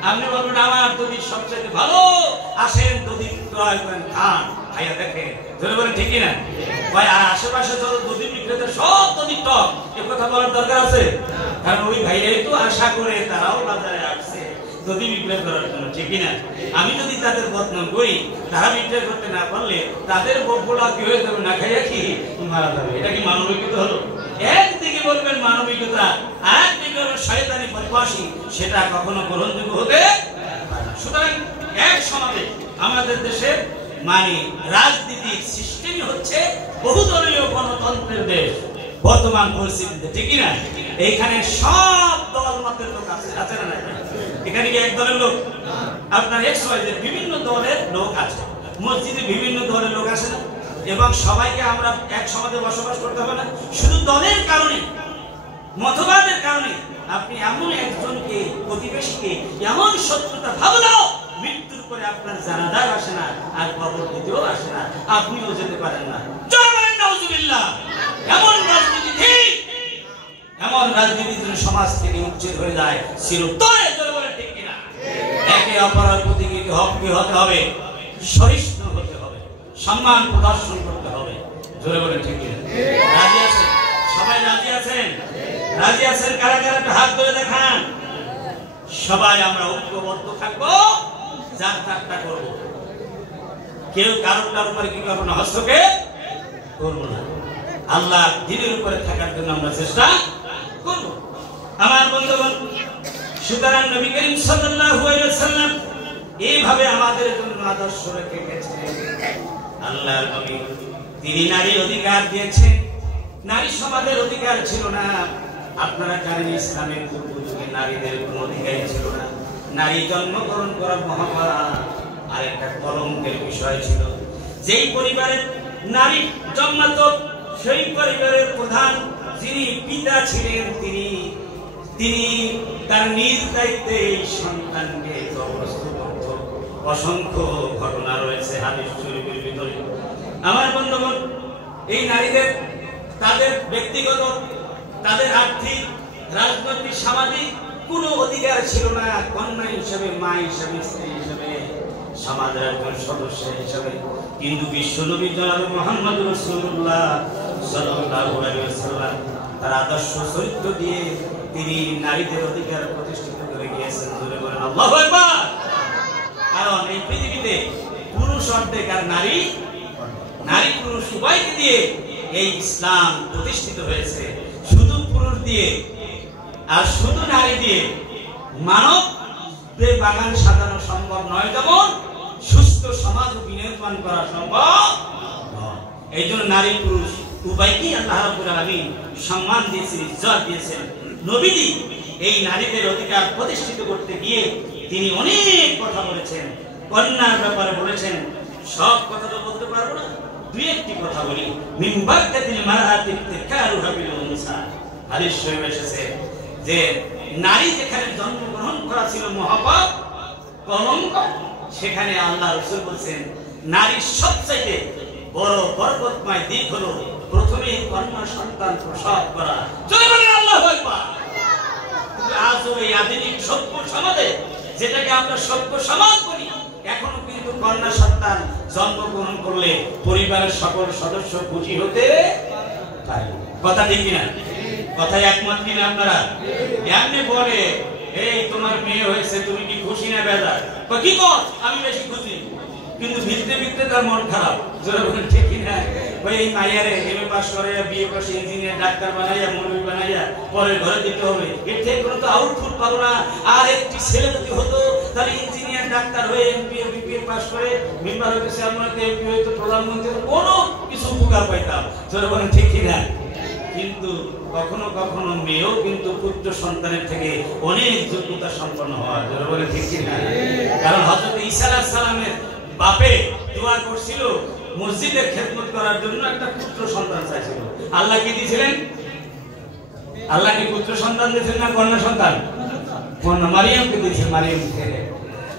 আপনি বলবেন আমার দধি সবচেয়ে ভালো, আসেন দধি ক্রয় করেন, খান, খাইয়া দেখেন। ধরে বলেন ঠিক না ভাই? আর আশেপাশে যত দধি বিক্রেতা সব দধি টক, এ কথা বলার দরকার আছে? কারণ ওই ভাইয়াই তো আশা করে তারাও বাজারে আসছে দধি বিক্রয় করার জন্য, ঠিক না? আমি যদি তাদের বদনাম করি, তারা বিক্রয় করতে না পারলে তাদের বকবলা কি হয়ে যাবে, না খাইয়া কি মারা যাবে। এটা কি মানবিকতা হলো? একদিকে বলবেন মানবিকতা, আরেকদিকে বলবেন শয়তানি বদমাশি, সেটা কখনো গ্রহণযোগ্য হতে পারে না। সুতরাং এক সমাজে আমাদের দেশের মানে রাজনীতির সিস্টেমই হচ্ছে বহুদলীয় গণতন্ত্রের দেশ বর্তমান পরিস্থিতিতে, ঠিক না? এইখানে সব দল মতের লোক আছে, আছে না? এখানে কি এক দলের লোক? আপনার XYZ বিভিন্ন দলের লোক আছে, মসজিদে বিভিন্ন দলের লোক আছে না? এবং সবাইকে আমরা এক সমাজে বসবাস করতে হবে না। শুধু দলের কারণে, মতবাদের কারণে আপনি এমন একজনকে, প্রতিবেশীকে এমন শত্রুতা ভাবলেও মৃত্যুর পরে আপনার জানাজার আসে না, আর কবর দিতেও আসে না, আপনিও যেতে পারেন না। জয় বলেন নাউজুবিল্লাহ। এমন রাজনীতি ঠিক, এমন রাজনীতি যেন সমাজ থেকে উচ্ছেদ হয়ে যায় চিরতরে। জয় বলেন ঠিক কিনা? একে অপরের প্রতি হতে হবে, সহিষ্ণু হতে হবে, সম্মান প্রদর্শন করতে হবে। জোরে বলেন ঠিক কিনা? রাজি আছেন? সবাই রাজি আছেন? রাজি আছেন? কারা কারা একটু হাত ধরে দেখান। সবাই আমরা ঐক্যবদ্ধ থাকবো, যার তারটা করবো, কেউ কারোটার উপরে কি করবো না, হস্তক্ষেপ করবো না। আল্লাহ দ্বীনের উপরে থাকার জন্য আমরা চেষ্টা করব। আমার বন্ধুগণ, সুতরাং নবী করিম সাল্লাল্লাহু আলাইহি ওয়াসাল্লাম এইভাবে আমাদের জন্য আদর্শ রেখে গেছেন। আল্লাহর নবী তিনি নারী অধিকার দিয়েছেন, নারী সমাজের অধিকার ছিল না। আপনারা জানেন ইসলামের পূর্ব যুগে নারীদের কোনো অধিকারই ছিল না। নারী জন্মগ্রহণ করা মহাপাপ আর একটা কলঙ্কের বিষয় ছিল। যেই পরিবারের নারী জন্মাত, সেই পরিবারের প্রধান যিনি পিতা ছিলেন, তিনি তার নিজ দায়িত্বে এই সন্তানকে গর্ভস্থ করত। অসংখ্য ঘটনা রয়েছে হাদিস শরীফের ভিতরে। আমার বন্ধুগণ, এই নারীদের তাদের ব্যক্তিগত, তাদের আর্থিক, রাজনৈতিক, সামাজিক কোনো অধিকার ছিল না। কন্যা হিসেবে, মা হিসেবে, স্ত্রী হিসেবে, সমাজের একজন সদস্য হিসেবে। কিন্তু বিশ্বনবী জনাব মুহাম্মদ রাসূলুল্লাহ সাল্লাল্লাহু আলাইহি ওয়াসাল্লাম তার আদর্শ চরিত্র দিয়ে তিনি নারীদের অধিকার প্রতিষ্ঠিত করে গিয়েছেন। জোরে বলেন আল্লাহু আকবার। কারণ এই পৃথিবীতে পুরুষ অর্ধেক আর নারী পুরুষ উভয়কে দিয়ে এই ইসলাম প্রতিষ্ঠিত হয়েছে। শুধু পুরুষ দিয়ে আর শুধু নারী দিয়ে মানবের বাগান সাজানো সম্ভব নয়, যেমন সুস্থ সমাজ বিনির্মাণ করা সম্ভব নয়। এই জন্য নারী পুরুষ উভয়কেই আল্লাহ রাব্বুল আলামিন সম্মান দিয়েছেন, ইজ্জত দিয়েছেন। নবীজি এই নারীদের অধিকার প্রতিষ্ঠিত করতে গিয়ে তিনি অনেক কথা বলেছেন। কন্যার ব্যাপারে বলেছেন, সব কথা তো বলতে পারবো না, দুই একটি কথা বলি। মিন বাক্কাতিল মারআতি ইফতিকারুহা বিল উনসা। হাদিস শরীফে এসেছে যে নারী যেখানে জন্মগ্রহণ করা ছিল মহাপাপ, কলঙ্ক, সেখানে আল্লাহ রাসূল বলেন নারীর সবচেয়ে বড় বরকতময় দিক হলো প্রথমে কন্যা সন্তান প্রসব করা। জয় বলেন আল্লাহু আকবার। কিন্তু আজও এই আধুনিক সভ্য সমাজে, যেটাকে আমরা সভ্য সমাজ বলি, এখনো কিন্তু কন্যা সন্তান জন্মগ্রহণ করলে পরিবারের সকল সদস্য খুশি হতে পারে। কথা ঠিক কিনা? কথায় একমত কিনা আপনারা? এমনি বলে, এই তোমার মেয়ে হয়েছে, তুমি কি খুশি না বেজার? কি কর? আমি বেশি খুশি, কিন্তু ভিতরে ভিতরে তার মন খারাপ। জোরে বলেন ঠিক কিনা? ওই এই মাইয়ারে এমএ পাস করে, বিএ পাস, ইঞ্জিনিয়ার, ডাক্তার বানাইয়া, মৌলবি বানাইয়া পরে ঘরে দিতে হবে, এর থেকে কোনো তো আউটপুট পাবো না। আর একটি ছেলে যদি হতো তাহলে ইঞ্জিনিয়ার, ডাক্তার হয়ে এমবিএ, বিপিএ পাস করে মেম্বার হইতে, চেয়ারম্যান হইতে, এমপি হইতে, প্রধানমন্ত্রী, কোনো কিছু উপকার পাইতাম। জোরে বলেন ঠিক কিনা? কিন্তু কখনো কখনো মেয়েও কিন্তু পুত্র সন্তানের থেকে অনেক যোগ্যতা সম্পন্ন হওয়া। জোরে বলেন ঠিক কিনা? কারণ হযরত ঈসা আলাইহিস সালামের বাপে দোয়া করছিল মসজিদের খেদমত করার জন্য, একটা পুত্র সন্তান চাইছিল। আল্লাহ কি দিয়েছিলেন? আল্লাহ কি পুত্র সন্তান দিয়েছিলেন না কন্যা সন্তান? কন্যা মারিয়ামকে দিয়েছেন, মারিয়ামকে।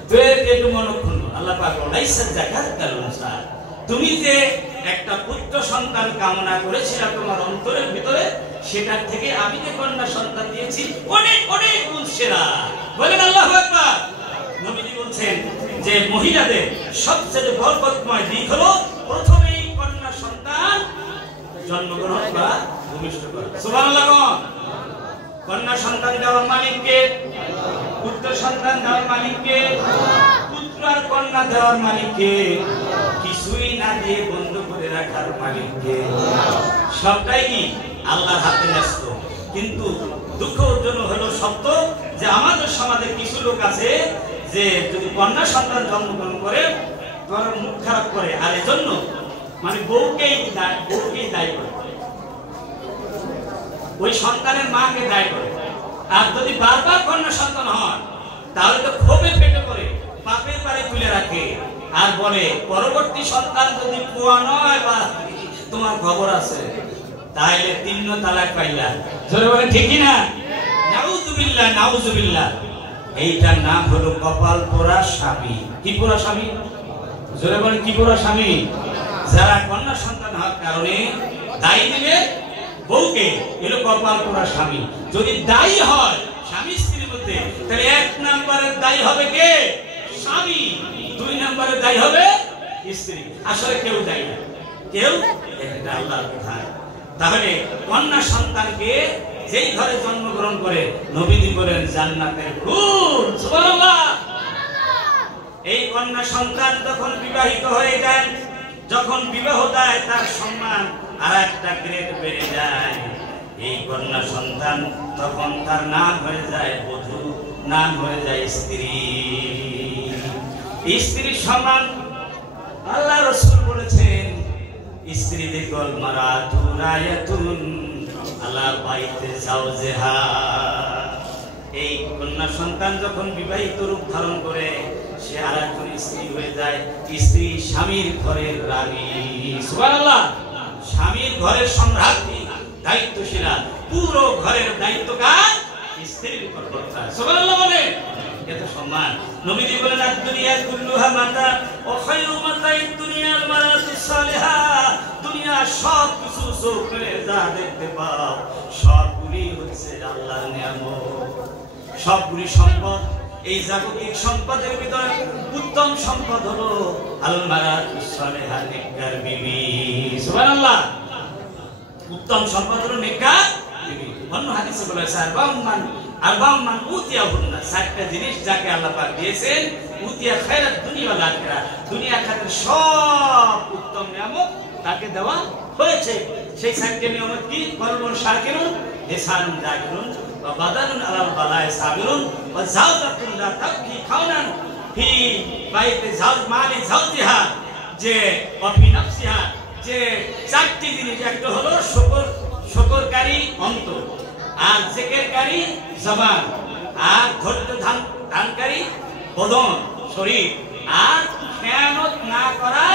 তো একটু মনক্ষুণ্ণ আল্লাহ পাক লাইসা যাকাতাল উনসা, তুমি যে একটা পুত্র সন্তান কামনা করেছিলে তোমার অন্তরের ভিতরে, সেটার থেকে আমি যে কন্যা সন্তান দিয়েছি অনেক অনেক গুণ সেরা। বলেন আল্লাহু আকবার। বলছেন যে মহিলাদের সবচেয়ে বরকতময় দিক হলো প্রথমেই কন্যা সন্তান জন্মগ্রহণ করা, ভূমিষ্ঠ করা। সুবহানাল্লাহ। কন্যা সন্তান দেওয়ার মালিককে, পুত্র সন্তান দেওয়ার মালিককে, পুত্র আর কন্যা দেওয়ার মালিককে, কিছুই না দিয়ে বন্ধ করে রাখার মালিককে। সবটাই কি আল্লাহর হাতে ন্যস্ত। কিন্তু দুঃখজনক হলো সত্য যে আমাদের সমাজে কিছু লোক আছে যে যদি কন্যা সন্তান জন্মগ্রহণ করে তার মুখ খারাপ করে, আর এজন্য মানে বউকেই দায়ী করে, ওই সন্তানের মাকে দায়ী করে। আর যদি বারবার কন্যা সন্তান হয় তাহলে তো ক্ষোভে পেটে পড়ে বাপের বাড়ি তুলে রাখে আর বলে পরবর্তী সন্তান যদি পোয়া নয় বা তোমার খবর আছে তাহলে 3 তালাক পাইলা। জোরে বলে ঠিক কি না? নাউযুবিল্লাহ, নাউযুবিল্লাহ। এইটার নাম হলো কপাল পোড়া স্বামী। কি পোড়া স্বামী? জোরে বলে কি পোড়া স্বামী? যারা কন্যা সন্তান হওয়ার কারণে দায়ী দিবে বউকে, এলো কপাল পোড়া স্বামী। যদি দায়ী হয় স্বামী স্ত্রীর মধ্যে, তাহলে 1 নম্বরের দায়ী হবে কে? স্বামী। 2 নম্বরের দায়ী হবে স্ত্রী। আসলে কেউ দায়ী না, কেউ, এটা আল্লাহর বিধান। তাহলে কন্যা সন্তানকে যেই ঘরে জন্মগ্রহণ করে নবীজি বলেন জান্নাতের ফুল। সুবহানাল্লাহ। এই কন্যা সন্তান যখন বিবাহিত হয়ে যায়, যখন বিবাহ দেয় তার সম্মান আর একটা গ্রেড বেড়ে যায়। এই কন্যা সন্তান তখন তার নাম হয়ে যায় বধূ, নাম হয়ে যায় স্ত্রী। স্ত্রীর সম্মান আল্লাহ রাসূল বলেছেন স্ত্রী দেখল মারাতুন রায়াতুন আলা বাইতে জাওজিহা। এই কন্যা সন্তান যখন বিবাহিত রূপ ধারণ করে সে আরেকজন স্ত্রী হয়ে যায়। স্ত্রী স্বামীর ঘরের রানী। সুবহানাল্লাহ। স্বামীর ঘরের সম্রাজ্ঞী, দায়িত্বশীলা, পুরো ঘরের দায়িত্ব কার? স্ত্রীর উপর বর্তায়। সুবহানাল্লাহ বলে এত সম্মান। নবীজি বলেন দুনিয়া কুল্লুহা মাতা ও খায়রু মাতাইদ দুনিয়াল মারাতিস সালিহা। দুনিয়া সব কিছু চোখে যা দেখতে পাও সবগুলি হচ্ছে আল্লাহর নিয়ামত, সবগুলি সম্পদ। এই জাগতিক সম্পদের ভিতরে উত্তম সম্পদ হলো আল মারাতিস সালিহা, নেককার বিবি। সুবহানাল্লাহ। উত্তম সম্পদ হলো নেককার বিবি। অন্য হাদিসে বলেছে আরবাউমান উতিয়াহুন্না, 7টা জিনিস যাকে আল্লাহ পাক দিয়েছেন, উতিয়া খায়রাত দুনিয়া ওয়াল আখিরাহ, দুনিয়া আখিরাতের সব উত্তম নিয়ামত তাকে দেওয়া হয়েছে। সেই 7টা নিয়ামত কি? কলবুন শাকিরুন, লিসানুন যাকিরুন, ওয়া বাদানুন আলাল বালায় সাবিরুন, ওয়া যাওজাতুন লা তাবকি খাওনান ফি বাইতি যাওজ মালি যাওজিহা, যে ওয়াফি নাফসিহা, যে 4টি জিনিস। একটা হলো শুকরকারী অন্তর, আর জিকিরকারী জবান, আর ধৈর্য ধারণকারী বদন শরীর, আর খেয়ানত না করা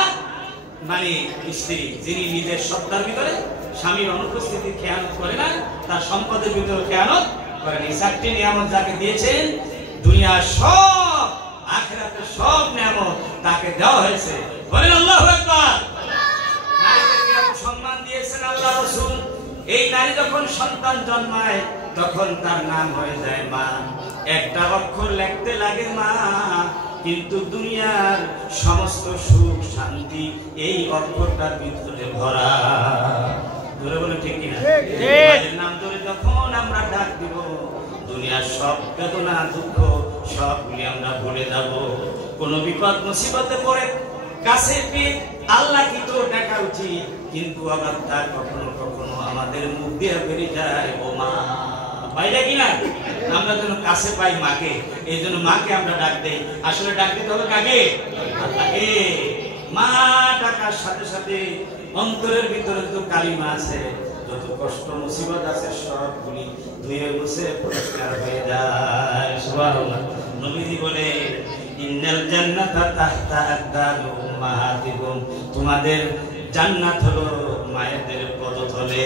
মানে স্ত্রী, যিনি নিজের সত্তার ভিতরে স্বামীর অনুপস্থিতি খেয়ানত করে না, তার সম্পদের ভিতরে খেয়ানত করে না। এই 4টি নিয়ামত যাকে দিয়েছেন, দুনিয়ার সব আখিরাতের সব নিয়ামত তাকে দেওয়া হয়েছে। বলেন আল্লাহু আকবার। নারীদেরকে এত সম্মান দিয়েছেন আল্লাহ রাসূল। এই নারী যখন সন্তান জন্মায় তখন তার নাম হয়ে যায় মা। একটা অক্ষর লিখতে লাগে মা, কিন্তু দুনিয়ার সমস্ত সুখ শান্তি এই অক্ষরটার ভিতরে ভরা। ধরে বলে ঠিক কিনা? মায়ের নাম ধরে যখন আমরা ডাক দিব, দুনিয়ার সব বেদনা দুঃখ সবগুলি আমরা ভুলে যাব। কোন বিপদ মুসিবতে পড়ে কাছে পেয়ে আল্লাহ কি তো ডাকা উচিত, কিন্তু আবার তা কখনো কখনো আমাদের মুখ দিয়ে বেরিয়ে যায় ও মা। বাইরে কিনা আমরা যেন কাছে পাই মাকে, এই জন্য মাকে আমরা ডাক দেই। আসলে ডাক দিতে হবে কাকে? আল্লাহকে। মা ডাকার সাথে সাথে অন্তরের ভিতরে তো কালিমা আছে, যত কষ্ট মুসিবত আছে সবগুলি ধুয়ে মুছে পরিষ্কার হয়ে যায়। সুবহানাল্লাহ। নবীজি বলে ইন্নাল জান্নাতা তাহতা আকদামি উম্মাহাতিকুম, তোমাদের জান্নাত হলো মায়েদের পদতলে।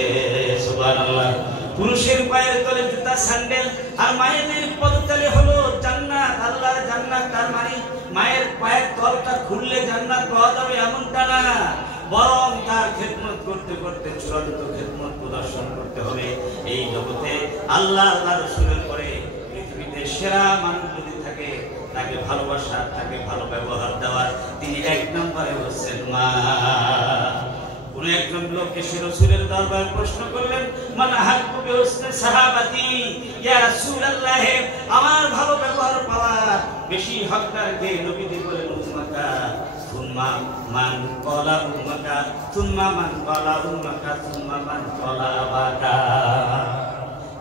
সুবহানাল্লাহ। পুরুষের পায়ের তলে জুতা স্যান্ডেল, আর মায়েদের পদতলে হলো জান্নাত। আল্লাহর জান্নাত তার মানে মায়ের পায়ের তলটা খুললে জান্নাত পাওয়া যাবে এমনটা না, বরং তার খেদমত করতে করতে চূড়ান্ত খেদমত প্রদর্শন করতে হবে। এই জগতে আল্লাহ রাসূলের পরে পৃথিবীতে সেরা মানুষ যদি থাকে তাকে ভালোবাসা, তাকে ভালো ব্যবহার দেওয়ার তিনি এক নম্বরে হচ্ছেন মা। কোন একজন লোক এসে রাসূলের দরবারে প্রশ্ন করলেন, মান আহাক্কু বিহুসনি সাহাবাতি, ইয়া রাসূলুল্লাহ, আমার ভালো ব্যবহার পাওয়ার বেশি হকদার কে? নবীজি বলেন, উম্মাকা সুম্মা মান ক্বালা উম্মাকা সুম্মা মান ক্বালা উম্মাকা সুম্মা মান ক্বালা আবাকা।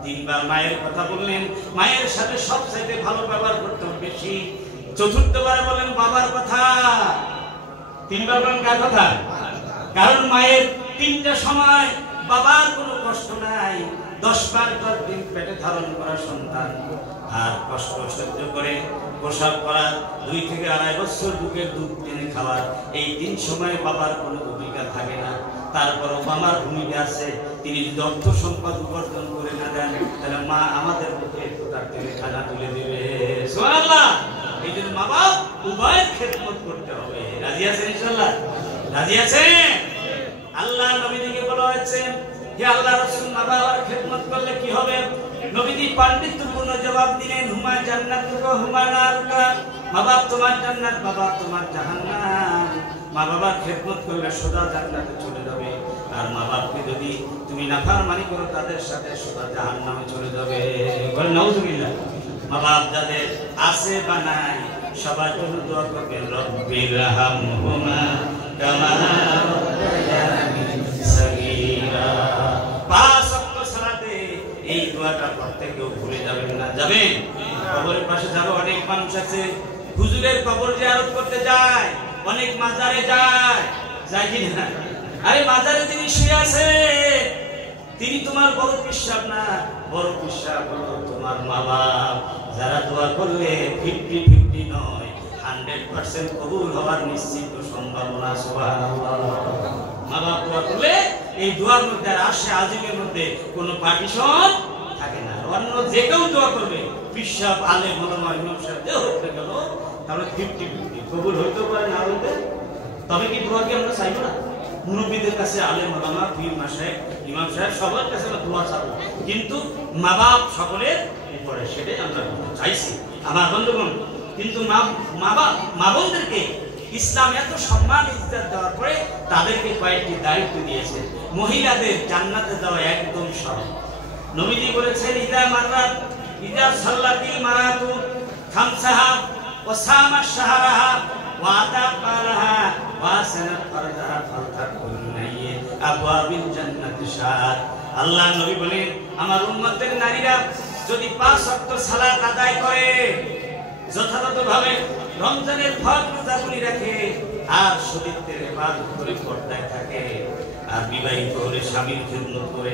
তিনবার মায়ের কথা বললেন, মায়ের সাথে সবচেয়ে ভালো ব্যবহার করতে হবে বেশি। চতুর্থবার বলেন বাবার কথা। তিনবার বলেন কার কথা? কারণ মায়ের তিনটা সময় বাবার কোনো কষ্ট নাই। 10 বার 10 দিন পেটে ধারণ করা সন্তান আর কষ্ট সহ্য করে প্রসব করা, 2 থেকে 2.5 বছর বুকের দুধ টেনে খাওয়ার, এই 3 সময় বাবার কোনো ভূমিকা থাকে না। তারপরও মামার ভূমিকা আছে। তিনি যদি অর্থ সম্পদ উপার্জন করে না দেন, তাহলে মা আমাদের মুখে তার থেকে খানা তুলে দেবে। সুবহানাল্লাহ। এই জন্য মা বাপ উভয়ের খেদমত করতে হবে। রাজি আছেন ইনশাআল্লাহ? রাজি আছেন? আল্লাহ নবীজিকে বলা হয়েছে, হে আল্লাহ রাসূল, মা বাবার খেদমত করলে কি হবে? নবীজি পাণ্ডিত্যপূর্ণ জবাব দিলেন, হুমা জান্নাতুকা হুমা নারুকা, মা বাপ তোমার জান্নাত, বাবা তোমার জাহান্নাম। মা বাবার খেদমত করলে সোজা জান্নাতে চলে যাবে, আর মা বাপকে যদি তুমি নাফরমানি করো তাদের সাথে সোজা জাহান্নামে চলে যাবে। বলেন নাউযুবিল্লাহ। মা বাপ যাদের আছে বা নাই সবার জন্য দোয়া করবেন, রব্বির হামহুমা কামা রাব্বায়ানি সগীরা। 5 ওয়াক্ত সালাতে এই দোয়াটা পড়তে কেউ ভুলে যাবেন না। যাবেন? কবরের পাশে যাবে, অনেক মানুষ আছে হুজুরের কবর জিয়ারত করতে যায়, অনেক মাজারে যায়, যায় কি না? আরে মাজারে তিনি শুয়ে আছে, তিনি তোমার বড় পিসাব না, বড় পিসাব হলো তোমার মা বাপ। যারা দোয়া করলে 50-50 নয়, 100% কবুল হওয়ার নিশ্চিত সম্ভাবনা। সুবহানাল্লাহ। মা বাপ দোয়া করলে এই দোয়ার মধ্যে আর আসে আজিমের মধ্যে কোনো পার্টিশন থাকে না। অন্য যে কেউ দোয়া করবে, পিসাব আলেম ওলামা ইমাম সাহেব যে হোক না কেন, তাহলে 50-50 কবুল হইতে পারে না হইতে। তবে কি দোয়া কি আমরা চাইবো না? মুরব্বীদের কাছে, আলেম ওলামা, পীর মাশায়েখ, ইমাম সাহেব সবার কাছে আমরা দোয়া চাবো, কিন্তু মা বাপ সকলের উপরে, সেটাই আমরা চাইছি আমার বন্ধুগণ। কিন্তু মা বোনদেরকে ইসলাম এত সম্মান ইজ্জত দেওয়ার পরে তাদেরকে কয়েকটি দায়িত্ব দিয়েছে। মহিলাদের জান্নাতে যাওয়া একদম সহজ। নবীজি বলেছেন, ইদা সাল্লাতিল মারাতু খামসাহা ওয়া সামাত শাহরাহা ওয়া আতাত বালাহা ওয়া সানাত ফারজাহা ফালতাকুন্নাইয়া আবওয়াবিল জান্নাতি শাহাদ। আল্লাহ নবী বলেন, আমার উম্মতের নারীরা যদি 5 ওয়াক্ত সালাত আদায় করে, যথাযথভাবে রমজানের ফরজ রোজাগুলি রাখে, আর শরীয়তের ইবাদত করে পর্দায় থাকে, আর বিবাহিত হলে স্বামীর খেদমত করে,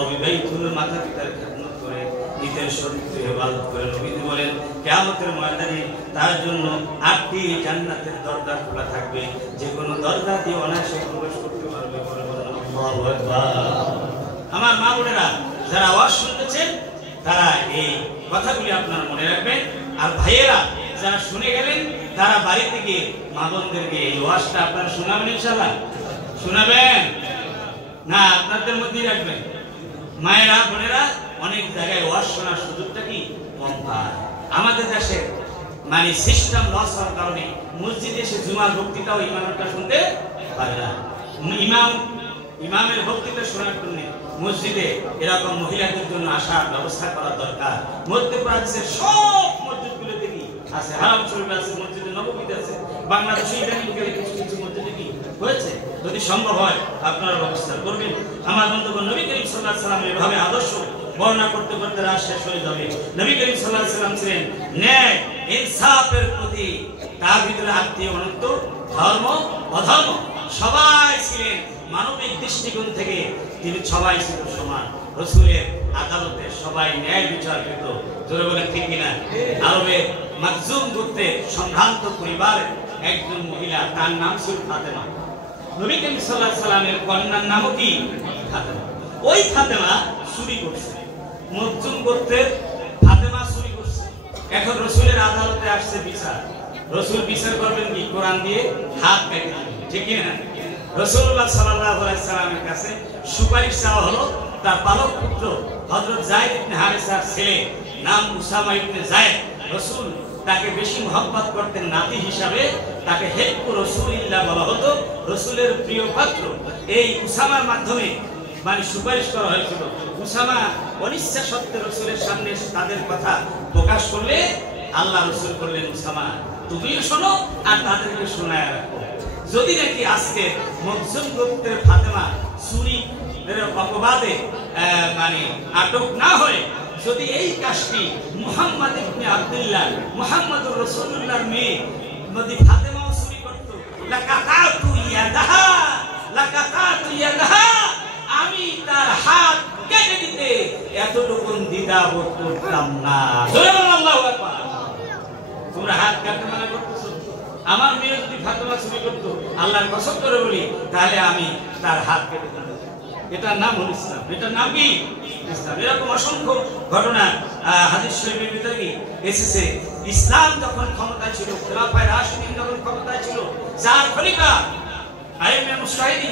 অবিবাহিত হলে মাতা পিতার খেদমত করে, নিজের শরীয়তের ইবাদত করে, নবীজি বলেন কিয়ামতের ময়দানে তার জন্য 8টি জান্নাতের দরজা খোলা থাকবে, যে কোনো দরজা দিয়ে অনায়াসে প্রবেশ করতে পারবে। আল্লাহু আকবার। আমার মা বোনেরা যারা ওয়াজ শুনতেছেন, তারা এই কথাগুলি আপনারা মনে রাখবেন। আর ভাইয়েরা যারা শুনে গেলেন, তারা বাড়ি থেকে মা বোনদেরকে এই ওয়াজটা আপনারা শোনাবেন ইনশাআল্লাহ? শোনাবেন না? আপনাদের মধ্যেই রাখবেন। মায়েরা বোনেরা অনেক জায়গায় ওয়াজ শোনার সুযোগটা কি কম পায়। আমাদের দেশে মানে সিস্টেম লস হওয়ার কারণে মসজিদে এসে জুমার বক্তৃতাও ইমামটা শুনতে পারে না। ইমামের বক্তৃতা শোনার জন্য মসজিদে এরকম মহিলাদের জন্য আসার ব্যবস্থা করা দরকার। মধ্যপ্রাচ্যের সব মসজিদগুলো দেখি আছে, হারাম শরীফ আছে, মসজিদে নববীতে আছে, বাংলাদেশে ইদানিং গেলে কিছু কিছু মসজিদে কি হয়েছে। যদি সম্ভব হয় আপনারা ব্যবস্থা করবেন। আমার বন্ধুগণ, নবী করিম সাল্লাল্লাহু আলাইহি ওয়াসাল্লাম এভাবে আদর্শ বর্ণনা করতে করতে রাত শেষ হয়ে যাবে। নবী করিম সাল্লাল্লাহু আলাইহি ওয়াসাল্লাম ছিলেন ন্যায় ইনসাফের প্রতি, তার ভিতরে আত্মীয় অনন্ত, ধর্ম অধর্ম সবাই ছিলেন মানবিক দৃষ্টিকোণ থেকে, তিনি সবাই ছিল সমান। রাসূলের আদালতে সবাই ন্যায় বিচার পেত। জোরে বলে ঠিক কিনা? আরবে মাকজুম গোত্রের সম্ভ্রান্ত পরিবারের একজন মহিলা, তার নাম ছিল ফাতেমা। নবী করিম সাল্লাল্লাহু আলাইহি ওয়াসাল্লামের কন্যার নামও কি? ফাতেমা। ওই ফাতেমা চুরি করছে, মাকজুম গোত্রের ফাতেমা চুরি করছে। এখন রাসূলের আদালতে আসছে বিচার। রাসূল বিচার করবেন কি? কোরআন দিয়ে হাত কেটে দিবেন, ঠিক কিনা? রাসূলুল্লাহ সাল্লাল্লাহু আলাইহি ওয়াসাল্লামের কাছে সুপারিশ চাওয়া হলো। তার পালক পুত্র হযরত যায়েদ ইবনে হারেসার ছেলে, নাম উসামা ইবনে যায়েদ, রাসূল তাকে বেশি মহব্বত করতেন নাতি হিসাবে, তাকে হিব্বু রাসূলিল্লাহ বলা হতো, রাসূলের প্রিয় পাত্র। এই উসামার মাধ্যমে মানে সুপারিশ করা হয়েছিল। উসামা অনিচ্ছা সত্ত্বে রাসূলের সামনে তাদের কথা প্রকাশ করলে আল্লাহ রাসূল বললেন, উসামা তুমিও শোনো আর তাদেরকে শোনায় রাখো। যদি নাকি আজকে মখজুম গোত্রের ফাতেমা চুরি অপবাদে মানে আটক না হয়, যদি এই কাজটি মুহাম্মদ ইবনে আব্দুল্লাহ মুহাম্মদুর রাসূলুল্লাহর মেয়ে যদি ফাতেমাও চুরি করত, লাকাতাতু ইয়াদাহা, আমি তার হাত কেটে দিতে এতটুকু দ্বিধাবোধ করতাম না। আল্লাহু আকবার। তোমরা হাত কাটতে মানা করতেছো, আমার মেয়ে যদি ফাতেমা চুরি করতো, আল্লাহর কসম করে বলি, তাহলে আমি তার হাত কেটে দিতাম। এটার নাম হল ইসলাম। এটার নাম কি? ইসলাম। এরকম অসংখ্য ঘটনা হাদিস শরীফের ভিতরে এসেছে। ইসলাম যখন ক্ষমতায় ছিল, খেলাফায়ে রাশিদিন যখন ক্ষমতায় ছিল, চার খলিফা আইয়ুবে মুস্তাহিদি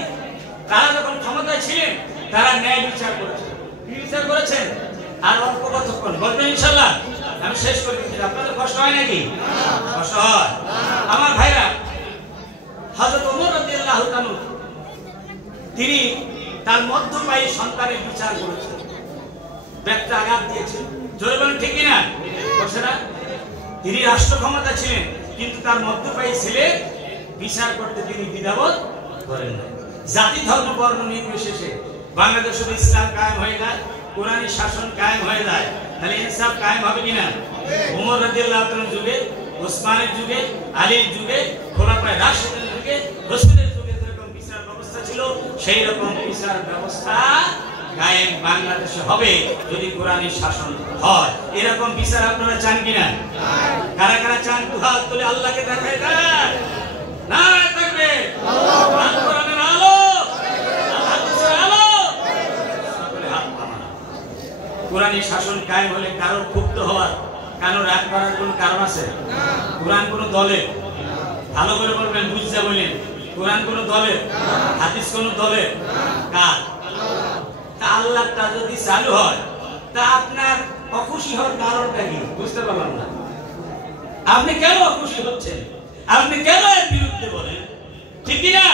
তারা যখন ক্ষমতায় ছিলেন, তারা ন্যায় বিচার করেছেন। কি বিচার করেছেন? আর অল্প কতক্ষণ বলবেন ইনশাআল্লাহ, আমি শেষ করে দিচ্ছি। আপনাদের কষ্ট হয় নাকি? কষ্ট হয়। আমার ভাইরা, হযরত ওমর রাদিয়াল্লাহু তাআলা তিনি তার মধ্যপায়ী সন্তানের বিচার করেছেন, ব্যক্তি আঘাত দিয়েছেন। জোরে বলেন ঠিক কিনা? বলছে না? তিনি রাষ্ট্র ক্ষমতা ছিলেন, কিন্তু তার মধ্যপায়ী ছেলে বিচার করতে তিনি দ্বিধাবোধ করেন না। জাতি ধর্ম বর্ণ নির্বিশেষে বাংলাদেশে ইসলাম কায়েম হয়ে যায়, কোরআনী শাসন কায়েম হয়ে যায়, তাহলে ইনসাফ কায়েম হবে কিনা? ওমর রাদিয়াল্লাহু তাআলার যুগে, ওসমানের যুগে, আলীর যুগে, খোলাফায়ে রাশিদিনের যুগে, রাসূলের যুগে যেরকম বিচার ব্যবস্থা ছিল, সেই রকম বিচার ব্যবস্থা কায়েম বাংলাদেশে হবে যদি কোরআনী শাসন হয়। এরকম বিচার আপনারা চান কিনা? কারা কারা চান? দুহাত তুলে আল্লাহকে দেখায় দেন। নারায়ে তাকবীর, আল্লাহ কোরআনের আলো, আল্লাহ হাদিসের আলো। সকলে হাত নামান। কোরআনী শাসন কায়েম হলে কারো ক্ষুব্ধ হওয়ার, কারো রাগ করার কোনো কারণ আছে? কোরআন কোন দলের? ভালো করে বলবেন, বুঝতে বলেন। কোরআন কোন দলের? হাদিস কোন দলের? কার? তা আল্লাহটা যদি চালু হয়, তা আপনার অখুশি হওয়ার কারণটা কি? বুঝতে পারলাম না। আপনি কেন অখুশি হচ্ছেন? আপনি কেন এর বিরুদ্ধে বলেন? ঠিক কিনা?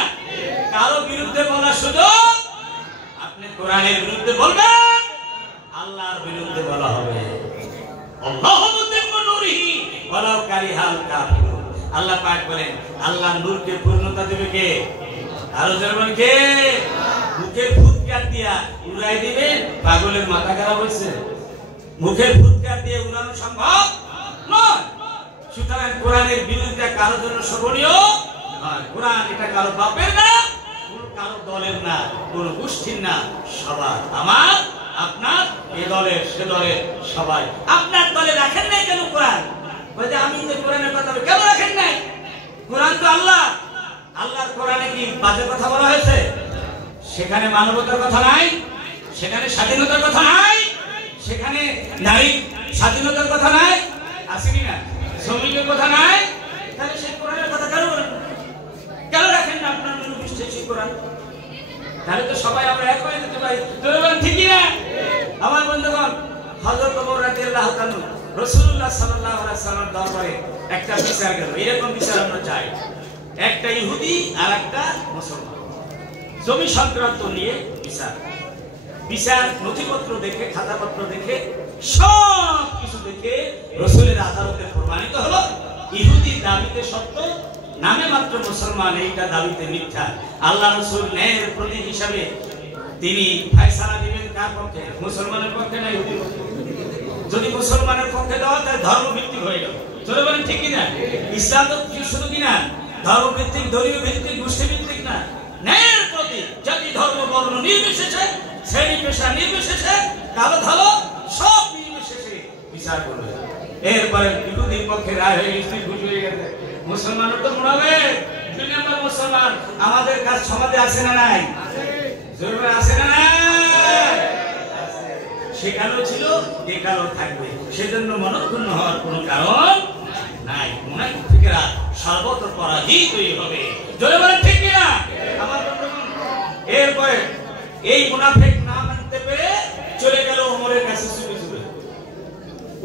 কারো বিরুদ্ধে বলার সুযোগ আপনি কোরআনের বিরুদ্ধে বলবেন, আল্লাহর বিরুদ্ধে বলা হবে। আল্লাহু মুতিম্মু নূরিহি ওয়ালাউ কারিহাল কাফিরুন। আল্লাহ পাক বলেন, আল্লাহর নূরকে পূর্ণতা দেবে কে? আরো জোরে কে? মুখে ফুৎকার দিয়া উড়াই দিবে। পাগলের মাথা খারাপ হয়েছে? মুখে ফুৎকার দিয়ে উড়ানো সম্ভব নয়। সুতরাং কোরআনের বিরুদ্ধে কারো জন্য শোভনীয় নয়। কোরআন এটা কারো বাপের না, কারো দলের না, কোন গোষ্ঠীর না, সবার। আমার আপনার, এ দলের সে দলের সবাই। আপনার দলে রাখেন নাই কেন কোরআন? বলে আমি তো কোরআনের কথা বলি, কেন রাখেন নাই? কোরআন তো আল্লাহ। আল্লাহর কোরআনে কি বাজে কথা বলা হয়েছে? সেখানে মানবতার কথা নাই, সেখানে স্বাধীনতার কথা নাই, সেখানে নারী স্বাধীনতার কথা নাই, আছে কিনা? শ্রমিকের কথা নাই। তাহলে সেই কোরআনের কথা কেন বলেন? কেন রাখেন না আপনার মনোবিশ্বাসী সেই কোরআন? তাহলে তো সবাই আমরা এক হয়ে যেতে পারি। ঠিক না আমার বন্ধুগণ? হযরত ওমর রাদিয়াল্লাহু তাআলা রাসূলুল্লাহ সাল্লাল্লাহু আলাইহি ওয়াসাল্লাম দরবারে একটা বিচার গেল। এরকম বিচার আমরা চাই। একটা ইহুদি আর একটা মুসলমান জমি সংক্রান্ত নিয়ে বিচার। বিচার নথিপত্র দেখে, খাতাপত্র দেখে, সব কিছু দেখে রাসূলের আদালতে প্রমাণিত হলো ইহুদি দাবিতে সত্য, নামে মাত্র মুসলমান এইটা দাবিতে মিথ্যা। আল্লাহ রাসূল ন্যায়ের প্রতীক হিসাবে তিনি ফয়সালা দিবেন কার পক্ষে? মুসলমানের পক্ষে না ইহুদির পক্ষে? যদি মুসলমানের পক্ষে দেওয়া, তাহলে ধর্মভিত্তিক হয়ে গেল। চলে বলেন ঠিক কিনা? ইসলাম তো শুধু কিনা ধর্মভিত্তিক, দলীয় ভিত্তিক, গোষ্ঠী ভিত্তিক না, ন্যায়ের প্রতীক। জাতি ধর্ম বর্ণ নির্বিশেষে, শ্রেণী পেশা নির্বিশেষে, কালো ধরো সব নির্বিশেষে বিচার করবে। এরপরে ইহুদির পক্ষে রায় হয়ে গেছে, খুশি হয়ে গেছে। মুসলমানের তো মনে হবে 2 নম্বর মুসলমান। আমাদের কাজ সমাজে আছে না নাই? জরুরি আছে না নাই? সেখানেও ছিল, এখানেও থাকবে। সেজন্য মনক্ষুণ্ণ হওয়ার কোনো কারণ নাই। মুনাফিকরা সর্বত্র পরাজিতই হবে। জোরে বলেন ঠিক কিনা? আমার বন্ধুগণ, এরপরে এই মুনাফিক না মানতে পেরে চলে গেল ওমরের কাছে ছুটে ছুটে।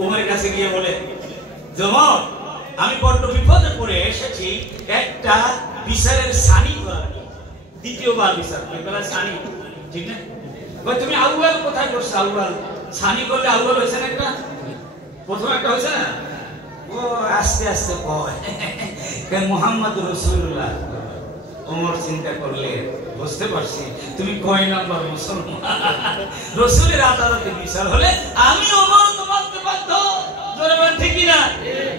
ওমরের কাছে গিয়ে বলে, ওমর আমি বড্ড বিপদে পড়ে এসেছি একটা বিচারের সানি করার, দ্বিতীয়বার বিচার এবার সানি, ঠিক না? তুমি আউয়াল কোথায় করছো? আউয়াল সানি করলে আউয়াল হয়েছে না, একটা প্রথম একটা হয়েছে না? ও আস্তে আস্তে কয় মুহাম্মদ রাসূলুল্লাহ। ওমর চিন্তা করলে বুঝতে পারছি তুমি কয় নাম্বার মুসলমান। রাসূলের আদালতে বিচার হলে আমি ওমর তো মানতে বাধ্য, জোরে বলেন ঠিক কি না?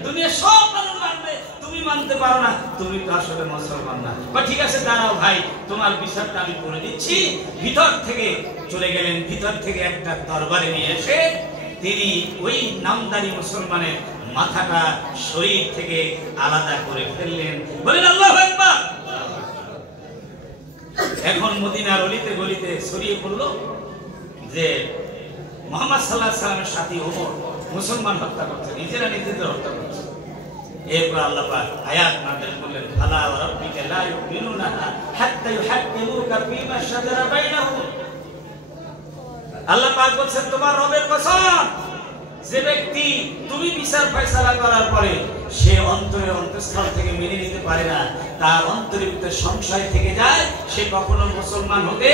দুনিয়া সব মানুষ মানবে, তুমি মানতে পারো না, তুমি তো আসলে মুসলমান না। বা ঠিক আছে দাঁড়াও ভাই, তোমার বিচারটা আমি করে দিচ্ছি। ভিতর থেকে চলে গেলেন, ভিতর থেকে একটা তরবারি নিয়ে এসে তিনি ওই নামদারি মুসলমানের মাথাটা শরীর থেকে আলাদা করে ফেললেন। বলেন আল্লাহু আকবার। এখন মদিনার অলিতে গলিতে ছড়িয়ে পড়লো যে মুহাম্মদ সাল্লাল্লাহু আলাইহি ওয়াসাল্লামের সাথী ওমর মুসলমান হত্যা করছে, নিজেরা নিজেদের হত্যা করছে। এরপর আল্লাহ পাক আয়াত নাযিল করলেন, ফালা ওয়া রাব্বিকা লা ইউমিনুনা হাত্তা ইউহাক্কিমুকা ফীমা শাজারা বাইনাহুম। আল্লাহ পাক বলেন তোমার রবের কসম, যে ব্যক্তি তুমি বিচার ফয়সালা করার পরে সে অন্তরের অন্তঃস্থল থেকে মেনে নিতে পারে না, তার অন্তরের ভিতরে সংশয় থেকে যায়, সে কখনো মুসলমান হতে।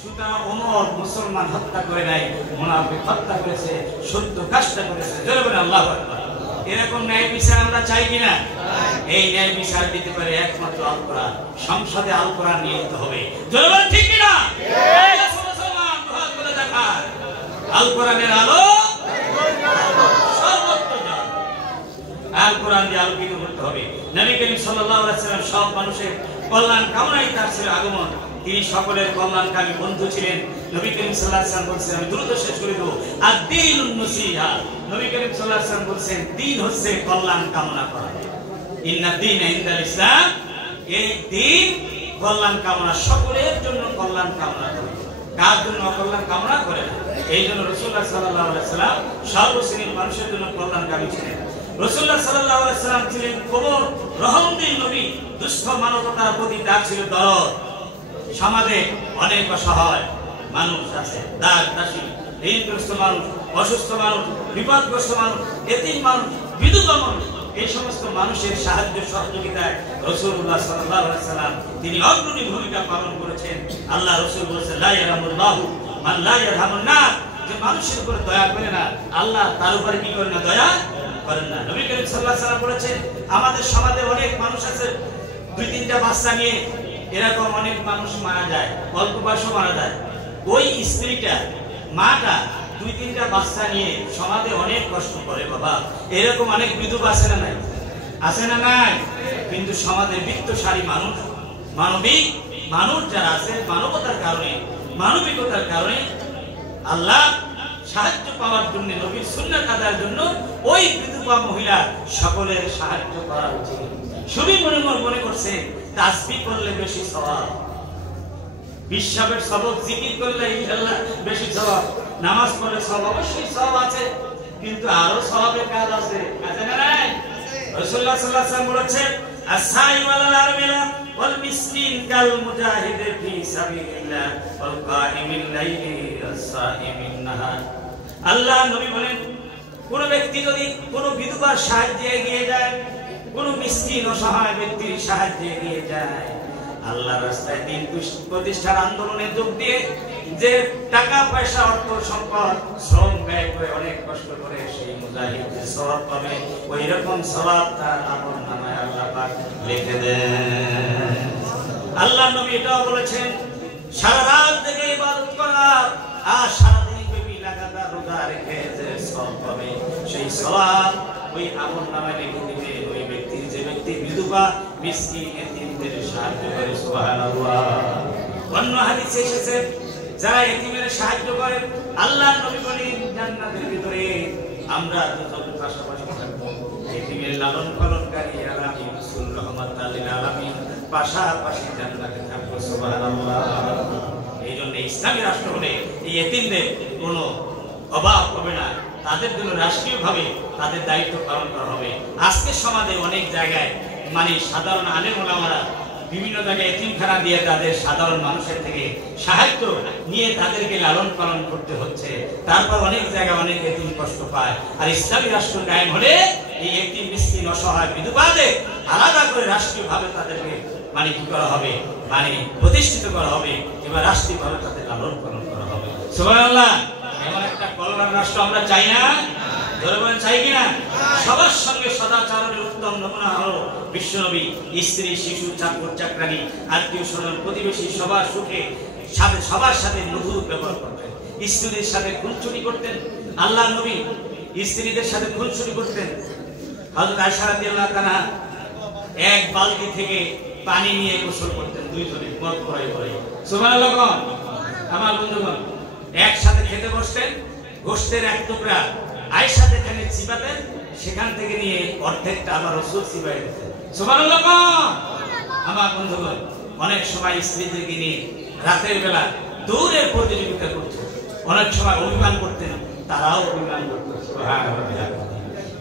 সুতরাং ওমর মুসলমান হত্যা করে নাই, মুনাফিক হত্যা করেছে, সত্য কাজটা করেছে। জোরে বলেন আল্লাহু আকবার। এরকম ন্যায় বিচার আমরা চাই কিনা? এই ন্যায় বিচার দিতে পারে একমাত্র আল কোরআন। সংসদে আল কোরআন নিয়ে যেতে হবে। জোরে বলেন ঠিক কিনা? মুসলমান দুহাত তুলে দেখান, আল কোরআনের আলো সর্বত্র যান, আল কোরআন দিয়ে আলোকিত করতে হবে। নবী করিম সাল্লাল্লাহু আলাইহি ওয়াসাল্লাম সব মানুষের কল্যাণ কামনাই তার ছিল আগমন। তিনি সকলের কল্যাণকামী বন্ধু ছিলেন। নবী করিম সাল্লাল্লাহু আলাইহি ওয়াসাল্লাম বলেছেন, আমি দ্রুত শেষ করে দেব, আদ-দীনুন নসিহা। নবী করিম সাল্লাল্লাহু আলাইহি ওয়াসাল্লাম বলেছেন, দ্বীন হচ্ছে কল্যাণ কামনা করা। ইন্না দীনা ইনদাল ইসলাম, এই দ্বীন কল্যাণ কামনা, সকলের জন্য কল্যাণ কামনা করে, কার জন্য কল্যাণ কামনা করে না। এই জন্য রাসূলুল্লাহ সাল্লাল্লাহু আলাইহি ওয়াসাল্লাম সর্বশ্রেণীর মানুষের জন্য কল্যাণকামী ছিলেন। রাসূলুল্লাহ সাল্লাল্লাহু আলাইহি ওয়াসাল্লাম ছিলেন কোমল রহমতের নবী, দুস্থ মানবতার প্রতি তার ছিল দরদ। সমাজে অনেক অসহায় মানুষ আছে, দাস দাসী, ঋণগ্রস্ত মানুষ, অসুস্থ মানুষ, বিপদগ্রস্ত মানুষ, এতিম মানুষ, বিধবা মানুষ, এই সমস্ত মানুষের সাহায্য সহযোগিতায় রাসূলুল্লাহ সাল্লাল্লাহু আলাইহি ওয়াসাল্লাম তিনি অগ্রণী ভূমিকা পালন করেছেন। আল্লাহ রাসূল বলেছেন, লা ইয়ারহামুল্লাহু মান লা ইয়ারহামুন নাস, যে মানুষের উপর দয়া করে না, আল্লাহ তার উপরে কি করেন না? দয়া করেন না। নবী করিম সাল্লাল্লাহু আলাইহি ওয়াসাল্লাম বলেছেন, আমাদের সমাজে অনেক মানুষ আছে, 2-3টা বাচ্চা নিয়ে এরকম অনেক মানুষ মারা যায়, অল্প বয়সে মারা যায়। ওই স্ত্রীটা, মাটা 2-3টা বাচ্চা নিয়ে সমাজে অনেক কষ্ট করে বাবা। এরকম অনেক বিধবা আছে না নাই? আছে না নাই? কিন্তু সমাজে বিত্তশালী মানুষ, মানবিক মানুষ যারা আছে, মানবতার কারণে, মানবিকতার কারণে আল্লাহ সাহায্য পাওয়ার জন্য, নবীর সুন্নাত আদায়ের জন্য ওই বিধবা মহিলা সকলের সাহায্য করা উচিত। সবই মনে করছে তাসবিহ করলে বেশি সওয়াব, বিশ্বাবের সবক জিকির করলে ইনশাআল্লাহ বেশি সওয়াব, নামাজ পড়লে সওয়াব, অবশ্যই সওয়াব আছে, কিন্তু আরো সওয়াবের কাজ আছে, আছে না নাই? রাসূলুল্লাহ সাল্লাল্লাহু আলাইহি ওয়াসাল্লাম বলেছেন, আস-সাইম আলাল আরমিলা ওয়াল মিসকিন কাল মুজাহিদ ফি সাবিলিল্লাহ ওয়াল কাইমিল লাইলি আস-সাইমিন নাহার। আল্লাহ নবী বলেন, কোন ব্যক্তি যদি কোন বিধবার সাহায্যে এগিয়ে যায়, কোন মিসকিন অসহায় ব্যক্তির সাহায্যে এগিয়ে যায়, আল্লাহর রাস্তায় দিন প্রতিষ্ঠার আন্দোলনে যোগ দিয়ে যে টাকা পয়সা, অর্থ সম্পদ, শ্রম ব্যয় করে অনেক কষ্ট করে সেই মুজাহিদ যে সওয়াব পাবে, ওই রকম সওয়াব তার আমলনামায় আল্লাহ পাক লিখে দেন। আল্লাহ নবী এটাও বলেছেন, সারা রাত জেগে ইবাদত করা আর সারা দিন ব্যাপী লাগাতার রোজা রেখে যে সওয়াব পাবে, সেই সওয়াব ওই আমলনামায় লিখে দিবে ওই ব্যক্তি, যে ব্যক্তি বিধবা, মিসকিন, এতিমদের সাহায্য করে। সুবহানাল্লাহ। অন্য হাদিসে এসেছে, যারা এতিমের সাহায্য করে, আল্লাহর নবী বলেন, জান্নাতের ভিতরে আমরা দুজন পাশাপাশি থাকবো। এতিমের লালন পালনকারী আলামিন রাসূল রাহমাতুল লিল আলামিন পাশাপাশি জান্নাতে থাকবো। সুবহানাল্লাহ। এই জন্য ইসলামী রাষ্ট্র হলে এই এতিমদের কোনো অভাব হবে না, তাদের জন্য রাষ্ট্রীয়ভাবে তাদের দায়িত্ব পালন করা হবে। আজকে সমাজে অনেক জায়গায় মানে সাধারণ আলেম ওলামারা বিভিন্ন জায়গায় এতিমখানা দিয়ে তাদের সাধারণ মানুষের থেকে সাহায্য নিয়ে তাদেরকে লালন পালন করতে হচ্ছে। তারপর অনেক জায়গায় অনেক এতিম কষ্ট পায়। আর ইসলামী রাষ্ট্র কায়েম হলে এই এতিম মিসকিন অসহায় বিধবাদের আলাদা করে রাষ্ট্রীয়ভাবে তাদেরকে মানে কি করা হবে, মানে প্রতিষ্ঠিত করা হবে, এবার রাষ্ট্রীয়ভাবে তাদের লালন পালন করা হবে। সুবহানাল্লাহ। এমন একটা কল্যাণ রাষ্ট্র আমরা চাই না? ধরে বলেন চাই কিনা? সবার সঙ্গে সদাচরণের উত্তম নমুনা হলো বিশ্বনবী। স্ত্রী, শিশু, চাকর চাকরানী, আত্মীয় স্বজন, প্রতিবেশী সবার সুখে সাথে সবার সাথে মধুর ব্যবহার করতেন। স্ত্রীদের সাথে খুনসুটি করতেন। আল্লাহ নবী স্ত্রীদের সাথে খুনসুটি করতেন। হযরত আয়েশা রাদিয়াল্লাহু তাআলা এক বালতি থেকে পানি নিয়ে গোসল করতেন দুইজনে মত পড়াই পড়াই। সুবহানাল্লাহ। আমার বন্ধুগণ, একসাথে খেতে বসতেন, গোশতের এক টুকরা আয়েশা যেখানে চিবাতেন সেখান থেকে নিয়ে অর্ধেকটা আবার রাসূল চিবাই দিতেন। সুবহানাল্লাহ। আমার বন্ধুগণ, অনেক সময় স্ত্রীদেরকে নিয়ে রাতের বেলা দৌড়ের প্রতিযোগিতা করতেন, অনেক সময় অভিমান করতেন, তারাও অভিমান করতেন।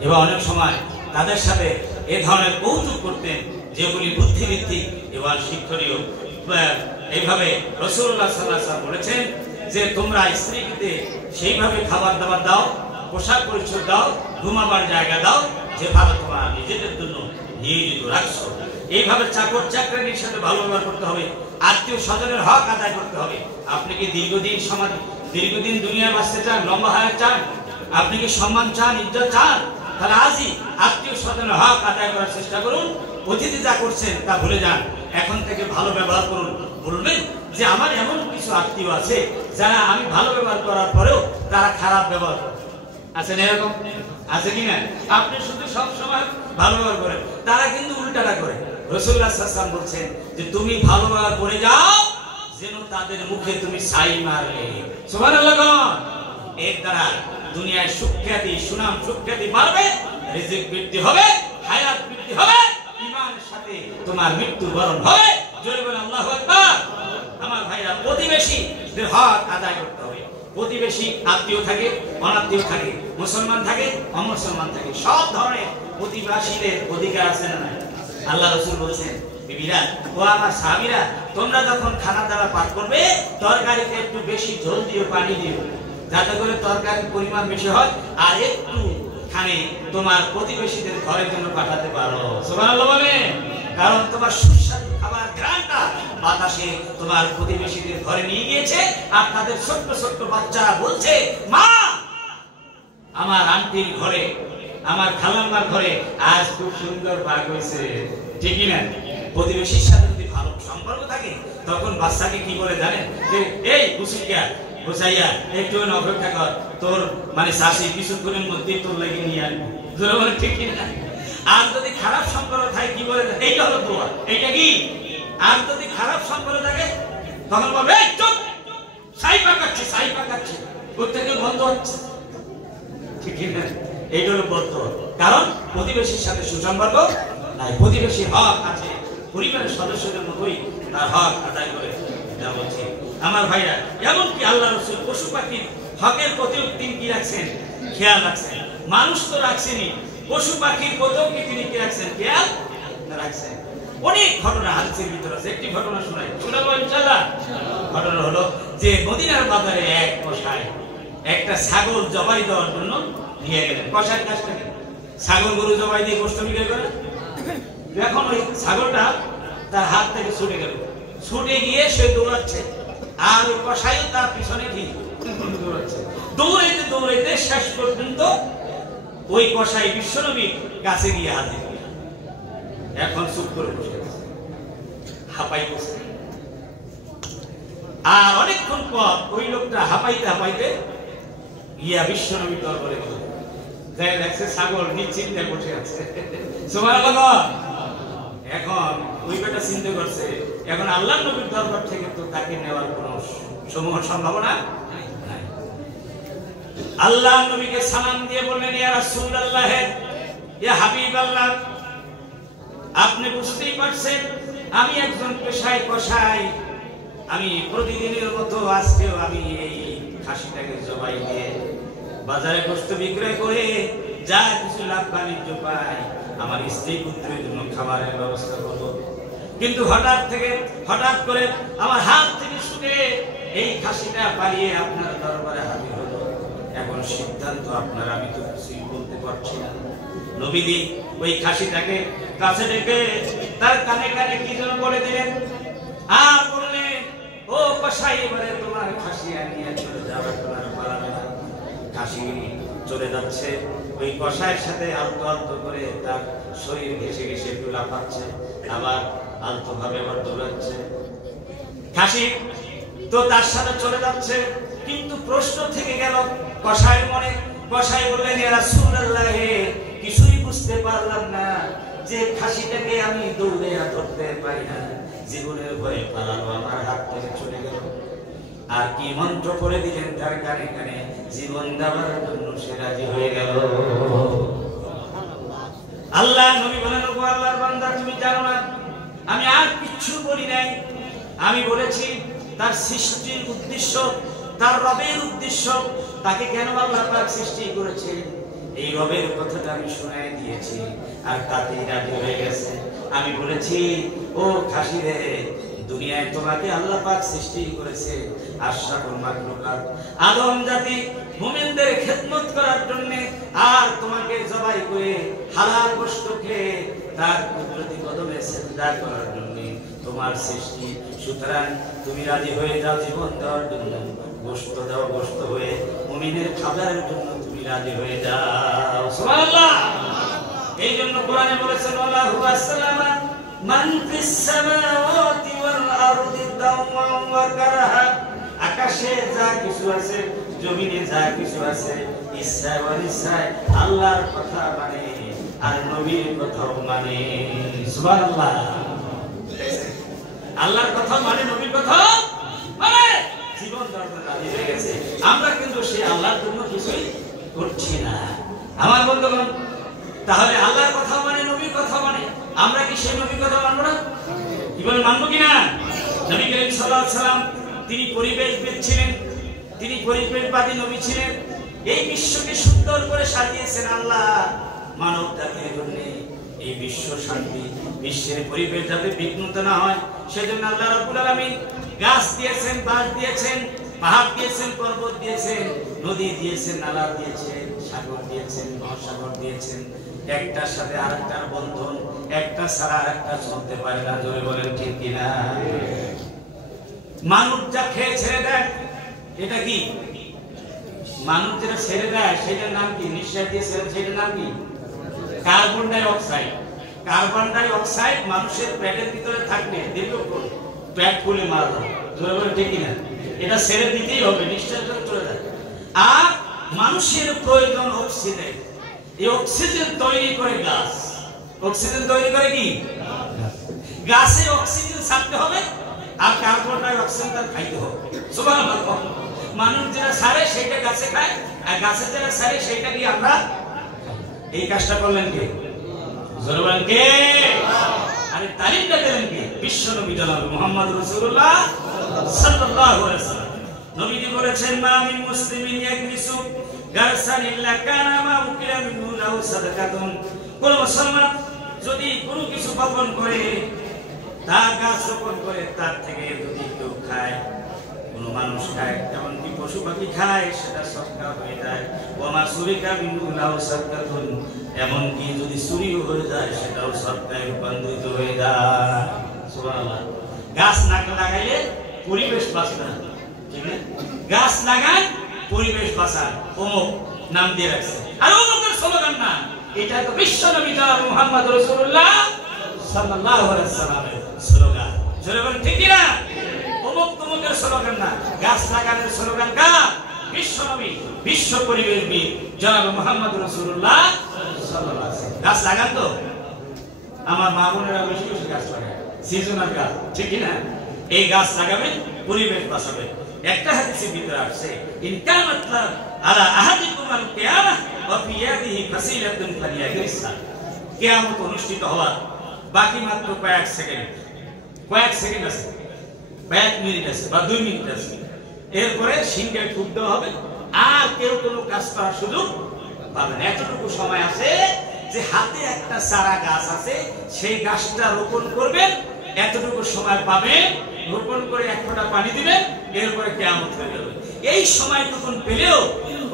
এবার অনেক সময় তাদের সাথে এ ধরনের কৌতুক করতেন যেগুলি বুদ্ধিভিত্তিক এবং শিক্ষণীয়। এইভাবে রাসূলুল্লাহ সাল্লাল্লাহু আলাইহি ওয়াসাল্লাম বলেছেন যে তোমরা স্ত্রীকে সেইভাবে খাবার দাবার দাও, পোশাক পরিচ্ছদ দাও, ঘুমাবার জায়গা দাও, যেভাবে তোমরা নিজেদের জন্য নিয়োজিত রাখছো। এইভাবে চাকর চাকরানির সাথে ভালো ব্যবহার করতে হবে, আত্মীয় স্বজনের হক আদায় করতে হবে। আপনি কি দীর্ঘদিন দুনিয়ায় বাঁচতে চান, লম্বা হায়াত চান? আপনি কি সম্মান চান, ইজ্জত চান? তাহলে আজই আত্মীয় স্বজনের হক আদায় করার চেষ্টা করুন। অতিথি যা করছেন তা ভুলে যান, এখন থেকে ভালো ব্যবহার করুন। বলবেন যে আমার এমন কিছু আত্মীয় আছে যারা আমি ভালো ব্যবহার করার পরেও তারা খারাপ ব্যবহার করে। আছেন এরকম? আছে কিনা? আপনি শুধু সব সময় ভালো ব্যবহার করেন, তারা কিন্তু উল্টাটা করে। রাসূলুল্লাহ সাল্লাল্লাহু আলাইহি ওয়াসাল্লাম বলছেন যে তুমি ভালো ব্যবহার করে যাও যেন তাদের মুখে তুমি ছাই মারলে। সুবহানাল্লাহ। এর দ্বারা দুনিয়ায় সুখ্যাতি, সুনাম সুখ্যাতি বাড়বে, রিজিক বৃদ্ধি হবে, হায়াত বৃদ্ধি হবে, ঈমানের সাথে তোমার মৃত্যু বরণ হবে। জোরে বলেন আল্লাহু আকবার। আমার ভাইরা, প্রতিবেশীদের হক আদায় করতে হবে। প্রতিবেশী আত্মীয় থাকে, অনাত্মীয় থাকে, মুসলমান থাকে, অমুসলমান থাকে, সব ধরনের প্রতিবেশীদের অধিকার আছে না নাই? আল্লাহ রাসূল বলেছেন, বিবিরা ও আমার সাহাবীরা, তোমরা যখন খানা দানা পাক করবে তরকারিতে একটু বেশি ঝোল দিও, পানি দিও, যাতে করে তরকারির পরিমাণ বেশি হয়, আর একটু খানে তোমার প্রতিবেশীদের ঘরের জন্য পাঠাতে পারো। সুবহানাল্লাহ বলেন। কারণ তোমার সুস্বাদু খাবার ঘ্রাণটা বাতাসে তোমার প্রতিবেশীদের ঘরে নিয়ে গিয়েছে, আর তাদের ছোট্ট ছোট্ট বাচ্চারা বলছে, মা আমার আন্টির ঘরে, আমার খালাম্মার ঘরে আজ খুব সুন্দর ভাগ হয়েছে। ঠিকই না? প্রতিবেশীর সাথে যদি ভালো সম্পর্ক থাকে তখন বাচ্চাকে কি বলে জানেন? যে এই বুসিকা বুঝাইয়া একটু অপেক্ষা কর, তোর মানে শাশি কিছুক্ষণের মধ্যে তোর লাগে নিয়ে আসবো। বলে ঠিক না? আর যদি খারাপ সম্পর্ক থাকে কি বলে? এইটা হলো দোয়া। এইটা কি? আর যদি খারাপ সম্পর্ক থাকে তখন বলবে এই চুপ, ছাই পাকাচ্ছে, ওর থেকে বন্ধ হচ্ছে। ঠিক না? এইটা হলো বদ্ধ। কারণ প্রতিবেশীর সাথে সুসম্পর্ক নাই, প্রতিবেশীর হক আছে, পরিবারের সদস্যদের মতোই তার হক আদায় করে দেওয়া উচিত। আমার ভাইরা, এমনকি আল্লাহ রাসূল পশু পাখির হকের প্রতি তিনি কি রাখছেন? খেয়াল রাখছেন। মানুষ তো রাখছেনই, পশু পাখির প্রতিও কি তিনি কি রাখছেন? খেয়াল রাখছেন। অনেক ঘটনা হাদিসের ভিতরে আছে, একটি ঘটনা শোনাই, শোনাবো ইনশাআল্লাহ। ঘটনা হলো যে মদিনার বাজারে এক কসাই একটা ছাগল জবাই দেওয়ার জন্য নিয়ে গেলেন। কসাইয়ের কাজটা কি? ছাগল গরু জবাই দিয়ে গোশত বিক্রি করে। এখন ওই ছাগলটা তার হাত থেকে ছুটে গেল, ছুটে গিয়ে সে দৌড়াচ্ছে, আর ওই কসাইও তার পিছনে ঠিক দৌড়াচ্ছে। দৌড়াইতে শেষ পর্যন্ত ওই কসাই বিশ্বনবীর কাছে গিয়ে হাজির। এখন চুপ করে বসে আছে, হাঁপাই বসে। আর অনেকক্ষণ পর ওই লোকটা হাঁপাইতে গিয়া বিশ্বনবীর দরবারে গেল, দেখছে ছাগল নিশ্চিন্তে বসে আছে। সুবহানাল্লাহ। এখন ওই বেটা চিন্তা করছে, এখন আল্লাহর নবীর দরবার থেকে তো তাকে নেওয়ার কোনো সম্ভাবনা নাই। আল্লাহ নবীকে সালাম দিয়ে বললেন, ইয়া রাসূলুল্লাহ, ইয়া হাবিবাল্লাহ, আপনি বুঝতেই পারছেন আমি একজন পেশায় কসাই, আমি প্রতিদিনের মতো আজকেও আমি এই খাসিটাকে জবাই দিয়ে বাজারে গোশত বিক্রয় করে যা কিছু লাভ বাণিজ্য পাই আমার স্ত্রী পুত্রের জন্য খাবারের ব্যবস্থা করব। কিন্তু হঠাৎ করে আমার হাত থেকে ছুটে এই খাসিটা পালিয়ে আপনার দরবারে হাজির হলো। এখন সিদ্ধান্ত আপনার, আমি তো কিছুই বলতে পারছি না। নবীজি ওই খাসিটাকে কাছে ডেকে তার কানে কানে কি যেন বলে দিলেন, আর বললেন, ও কসাই, এবারে তোমার খাসি নিয়ে চলে যাবে, তোমার পালাবে না। খাসি চলে যাচ্ছে, ওই কসাইয়ের সাথে আলতো আলতো করে তার শরীর ঘেসে ঘেসে একটু লাফাচ্ছে, আবার আলতো ভাবে আবার দৌড়াচ্ছে। খাসি তো তার সাথে চলে যাচ্ছে, কিন্তু প্রশ্ন থেকে গেল কসাইয়ের মনে। কসাই বললেন, ইয়া রাসূলুল্লাহ, কিছুই বুঝতে পারলাম না যে খাসিটাকে আমি দৌড়ে ধরতে পারি না, জীবনের ভয়ে পালালো, আমার হাত থেকে চলে গেল। আর কি মন্ত্র করে দিলেন তার কানে কানে, জীবন দেওয়ার জন্য সে রাজি হয়ে গেল। আল্লাহ নবী বলেন, ও আল্লাহর বান্দা, তুমি জানো না আমি আর কিচ্ছু বলি নাই। আমি বলেছি তার সৃষ্টির উদ্দেশ্য, তার রবের উদ্দেশ্য, তাকে কেন আল্লাহ পাক সৃষ্টি করেছেন, এই রবের কথাটা আমি শোনাই দিয়েছি, আর তাতেই রাজি হয়ে গেছে। আমি বলেছি, ও খাসি রে, দুনিয়ায় তোমাকে আল্লাহ পাক সৃষ্টি করেছে আশরাফুল মাখলুকাত আদম জাতি মুমিনদের খেদমত করার জন্য, আর তোমাকে জবাই করে হালাল গোশত খেয়ে তার কুদরতি কদমে সিজদা করার জন্য তোমার সৃষ্টি। সুতরাং তুমি রাজি হয়ে যাও জীবন দেওয়ার জন্য, গোশত দাও, গোশত হয়ে মুমিনের খাবারের জন্য তুমি রাজি হয়ে যাও। সুবহানাল্লাহ। এই জন্য কোরআনে বলেছেন, আল্লাহু আসসালামা মান ফিস সামাওয়াতি ওয়াল আরদি দাওমান ওয়া কারাহা, আকাশে যা কিছু আছে, জমিনে যা কিছু আছে, ইচ্ছায় অনিচ্ছায় আল্লাহর কথা মানে আর নবীর কথাও মানে। সুবহানাল্লাহ। আল্লাহর কথা মানে, নবীর কথা মানে, জীবন দরকার রাজি হয়ে গেছে। আমরা কিন্তু সেই আল্লাহর জন্য কিছুই করছি না আমার বন্ধুগণ। তাহলে আল্লাহর কথা মানে, নবীর কথা মানে, আমরা কি সেই নবীর কথা মানবো না? কি বলে, মানবো কিনা? নবী করিম সাল্লাল্লাহু আলাইহি ওয়াসাল্লাম তিনি পরিবেশবিদ ছিলেন, তিনি পরিবেশবাদী নবী ছিলেন। এই বিশ্বকে সুন্দর করে সাজিয়েছেন আল্লাহ মানব জাতির জন্য। এই বিশ্ব শান্তি, বিশ্বের পরিবেশ যাতে বিঘ্নত না হয়, সেজন্য আল্লাহ রাব্বুল আলামিন গাছ দিয়েছেন, বাঁশ দিয়েছেন, পাহাড় দিয়েছেন, পর্বত দিয়েছেন, নদী দিয়েছেন, নালা দিয়েছেন, সাগর দিয়েছেন, মহাসাগর দিয়েছেন। একটার সাথে আরেকটার বন্ধন, একটা ছাড়া আরেকটা চলতে পারে না। জোরে বলেন ঠিক কিনা? মানুষ যা খেয়ে ছেড়ে দেয়, এটা কি? মানুষ যেটা ছেড়ে দেয় সেটার নাম কি? নিঃশ্বাস দিয়ে ছেড়ে, সেটার নাম কি? Carbon die oxide. Carbon die oxide মানুষের পেটের ভিতরে থাকলে দীর্ঘক্ষণ পেট ফুলে মারা যায়। জোরে বলেন ঠিক কিনা? এটা ছেড়ে দিতেই হবে, নিঃশ্বাস চলে যায়। আর মানুষের প্রয়োজন অক্সিজেন। এই অক্সিজেন তৈরি করে গাছ। অক্সিজেন তৈরি করে কি? গাছে অক্সিজেন ছাড়তে হবে, আর কার্বন ডাই অক্সাইড তার খাইতে হবে। সুবহানাল্লাহ। মানুষ যেটা ছাড়ে সেটা গাছে খায়, আর গাছে যেটা ছাড়ে সেটা কি আমরা? এই কাজটা করলেন কে? জোরে বলেন কে? আরে তালিমটা দিলেন কে? বিশ্ব নবী জনাব মুহাম্মদ রাসূলুল্লাহ সাল্লাল্লাহু আলাইহি ওয়াসাল্লাম। নবীজি বলেছেন, মা মিন মুসলিমিন ইয়াকনিসু গারসান ইল্লা কানা মা উকিলা মিনহু লাহু সাদাকাতুন। কোন মুসলমান যদি কোনো কিছু বপন করে, তা গাছ রোপণ করে, তার থেকে যদি কেউ খায়, কোনো মানুষ খায়, এমনকি পশু পাখি খায়, সেটা সদকা হয়ে যায়। ওমা সুরিকা মিনহু লাহু সাদাকাতুন, এমনকি যদি চুরিও হয়ে যায় সেটাও সদকায় রূপান্তরিত হয়ে যায়। সুবহানাল্লাহ। গাছ না লাগাইলে পরিবেশ বাঁচবে না, ঠিক না? গাছ লাগান, পরিবেশ বাঁচান, অমুক নাম দিয়ে রাখছে। আর অমুকের স্লোগান না, এটা তো বিশ্ব নবী জনাব মুহাম্মদ রাসূলুল্লাহ সাল্লাল্লাহু আলাইহি ওয়াসাল্লামের স্লোগান। জোরে বলেন ঠিক কি না? অমুক তমুকের স্লোগান না, গাছ লাগানোর স্লোগান কার? বিশ্ব নবী, বিশ্ব পরিবেশবিদ জনাব মুহাম্মদ রাসূলুল্লাহ সাল্লাল্লাহু আলাইহি ওয়াসাল্লাম। গাছ লাগান তো, আমার মা বোনেরা বেশি বেশি গাছ লাগায়, সিজনাল গাছ, ঠিক কি না? এই গাছ লাগাবেন, পরিবেশ বাঁচাবেন। একটা হাদিসের ভিতরে আসছে, ইন কানাত আলা আহাদিকুম আল কিয়ামাহ ওয়া ফি ইয়াদিহি ফাসিলাতুন ফালিয়াগরিসা। কিয়ামত অনুষ্ঠিত হওয়ার বাকি মাত্র কয়েক সেকেন্ড আছে, কয়েক মিনিট আছে বা 2 মিনিট আছে। এরপরে সিংহে ফুক দেওয়া হবে, আর কেউ কোনো কাজ করার সুযোগ পাবে না। এতটুকু সময় আছে যে হাতে একটা চারা গাছ আছে, সেই গাছটা রোপণ করবেন, এতটুকু সময় পাবে, রোপণ করে এক ফোঁটা পানি দিবেন, এরপরে কিয়ামত হয়ে যাবে। এই সময়টুকু পেলেও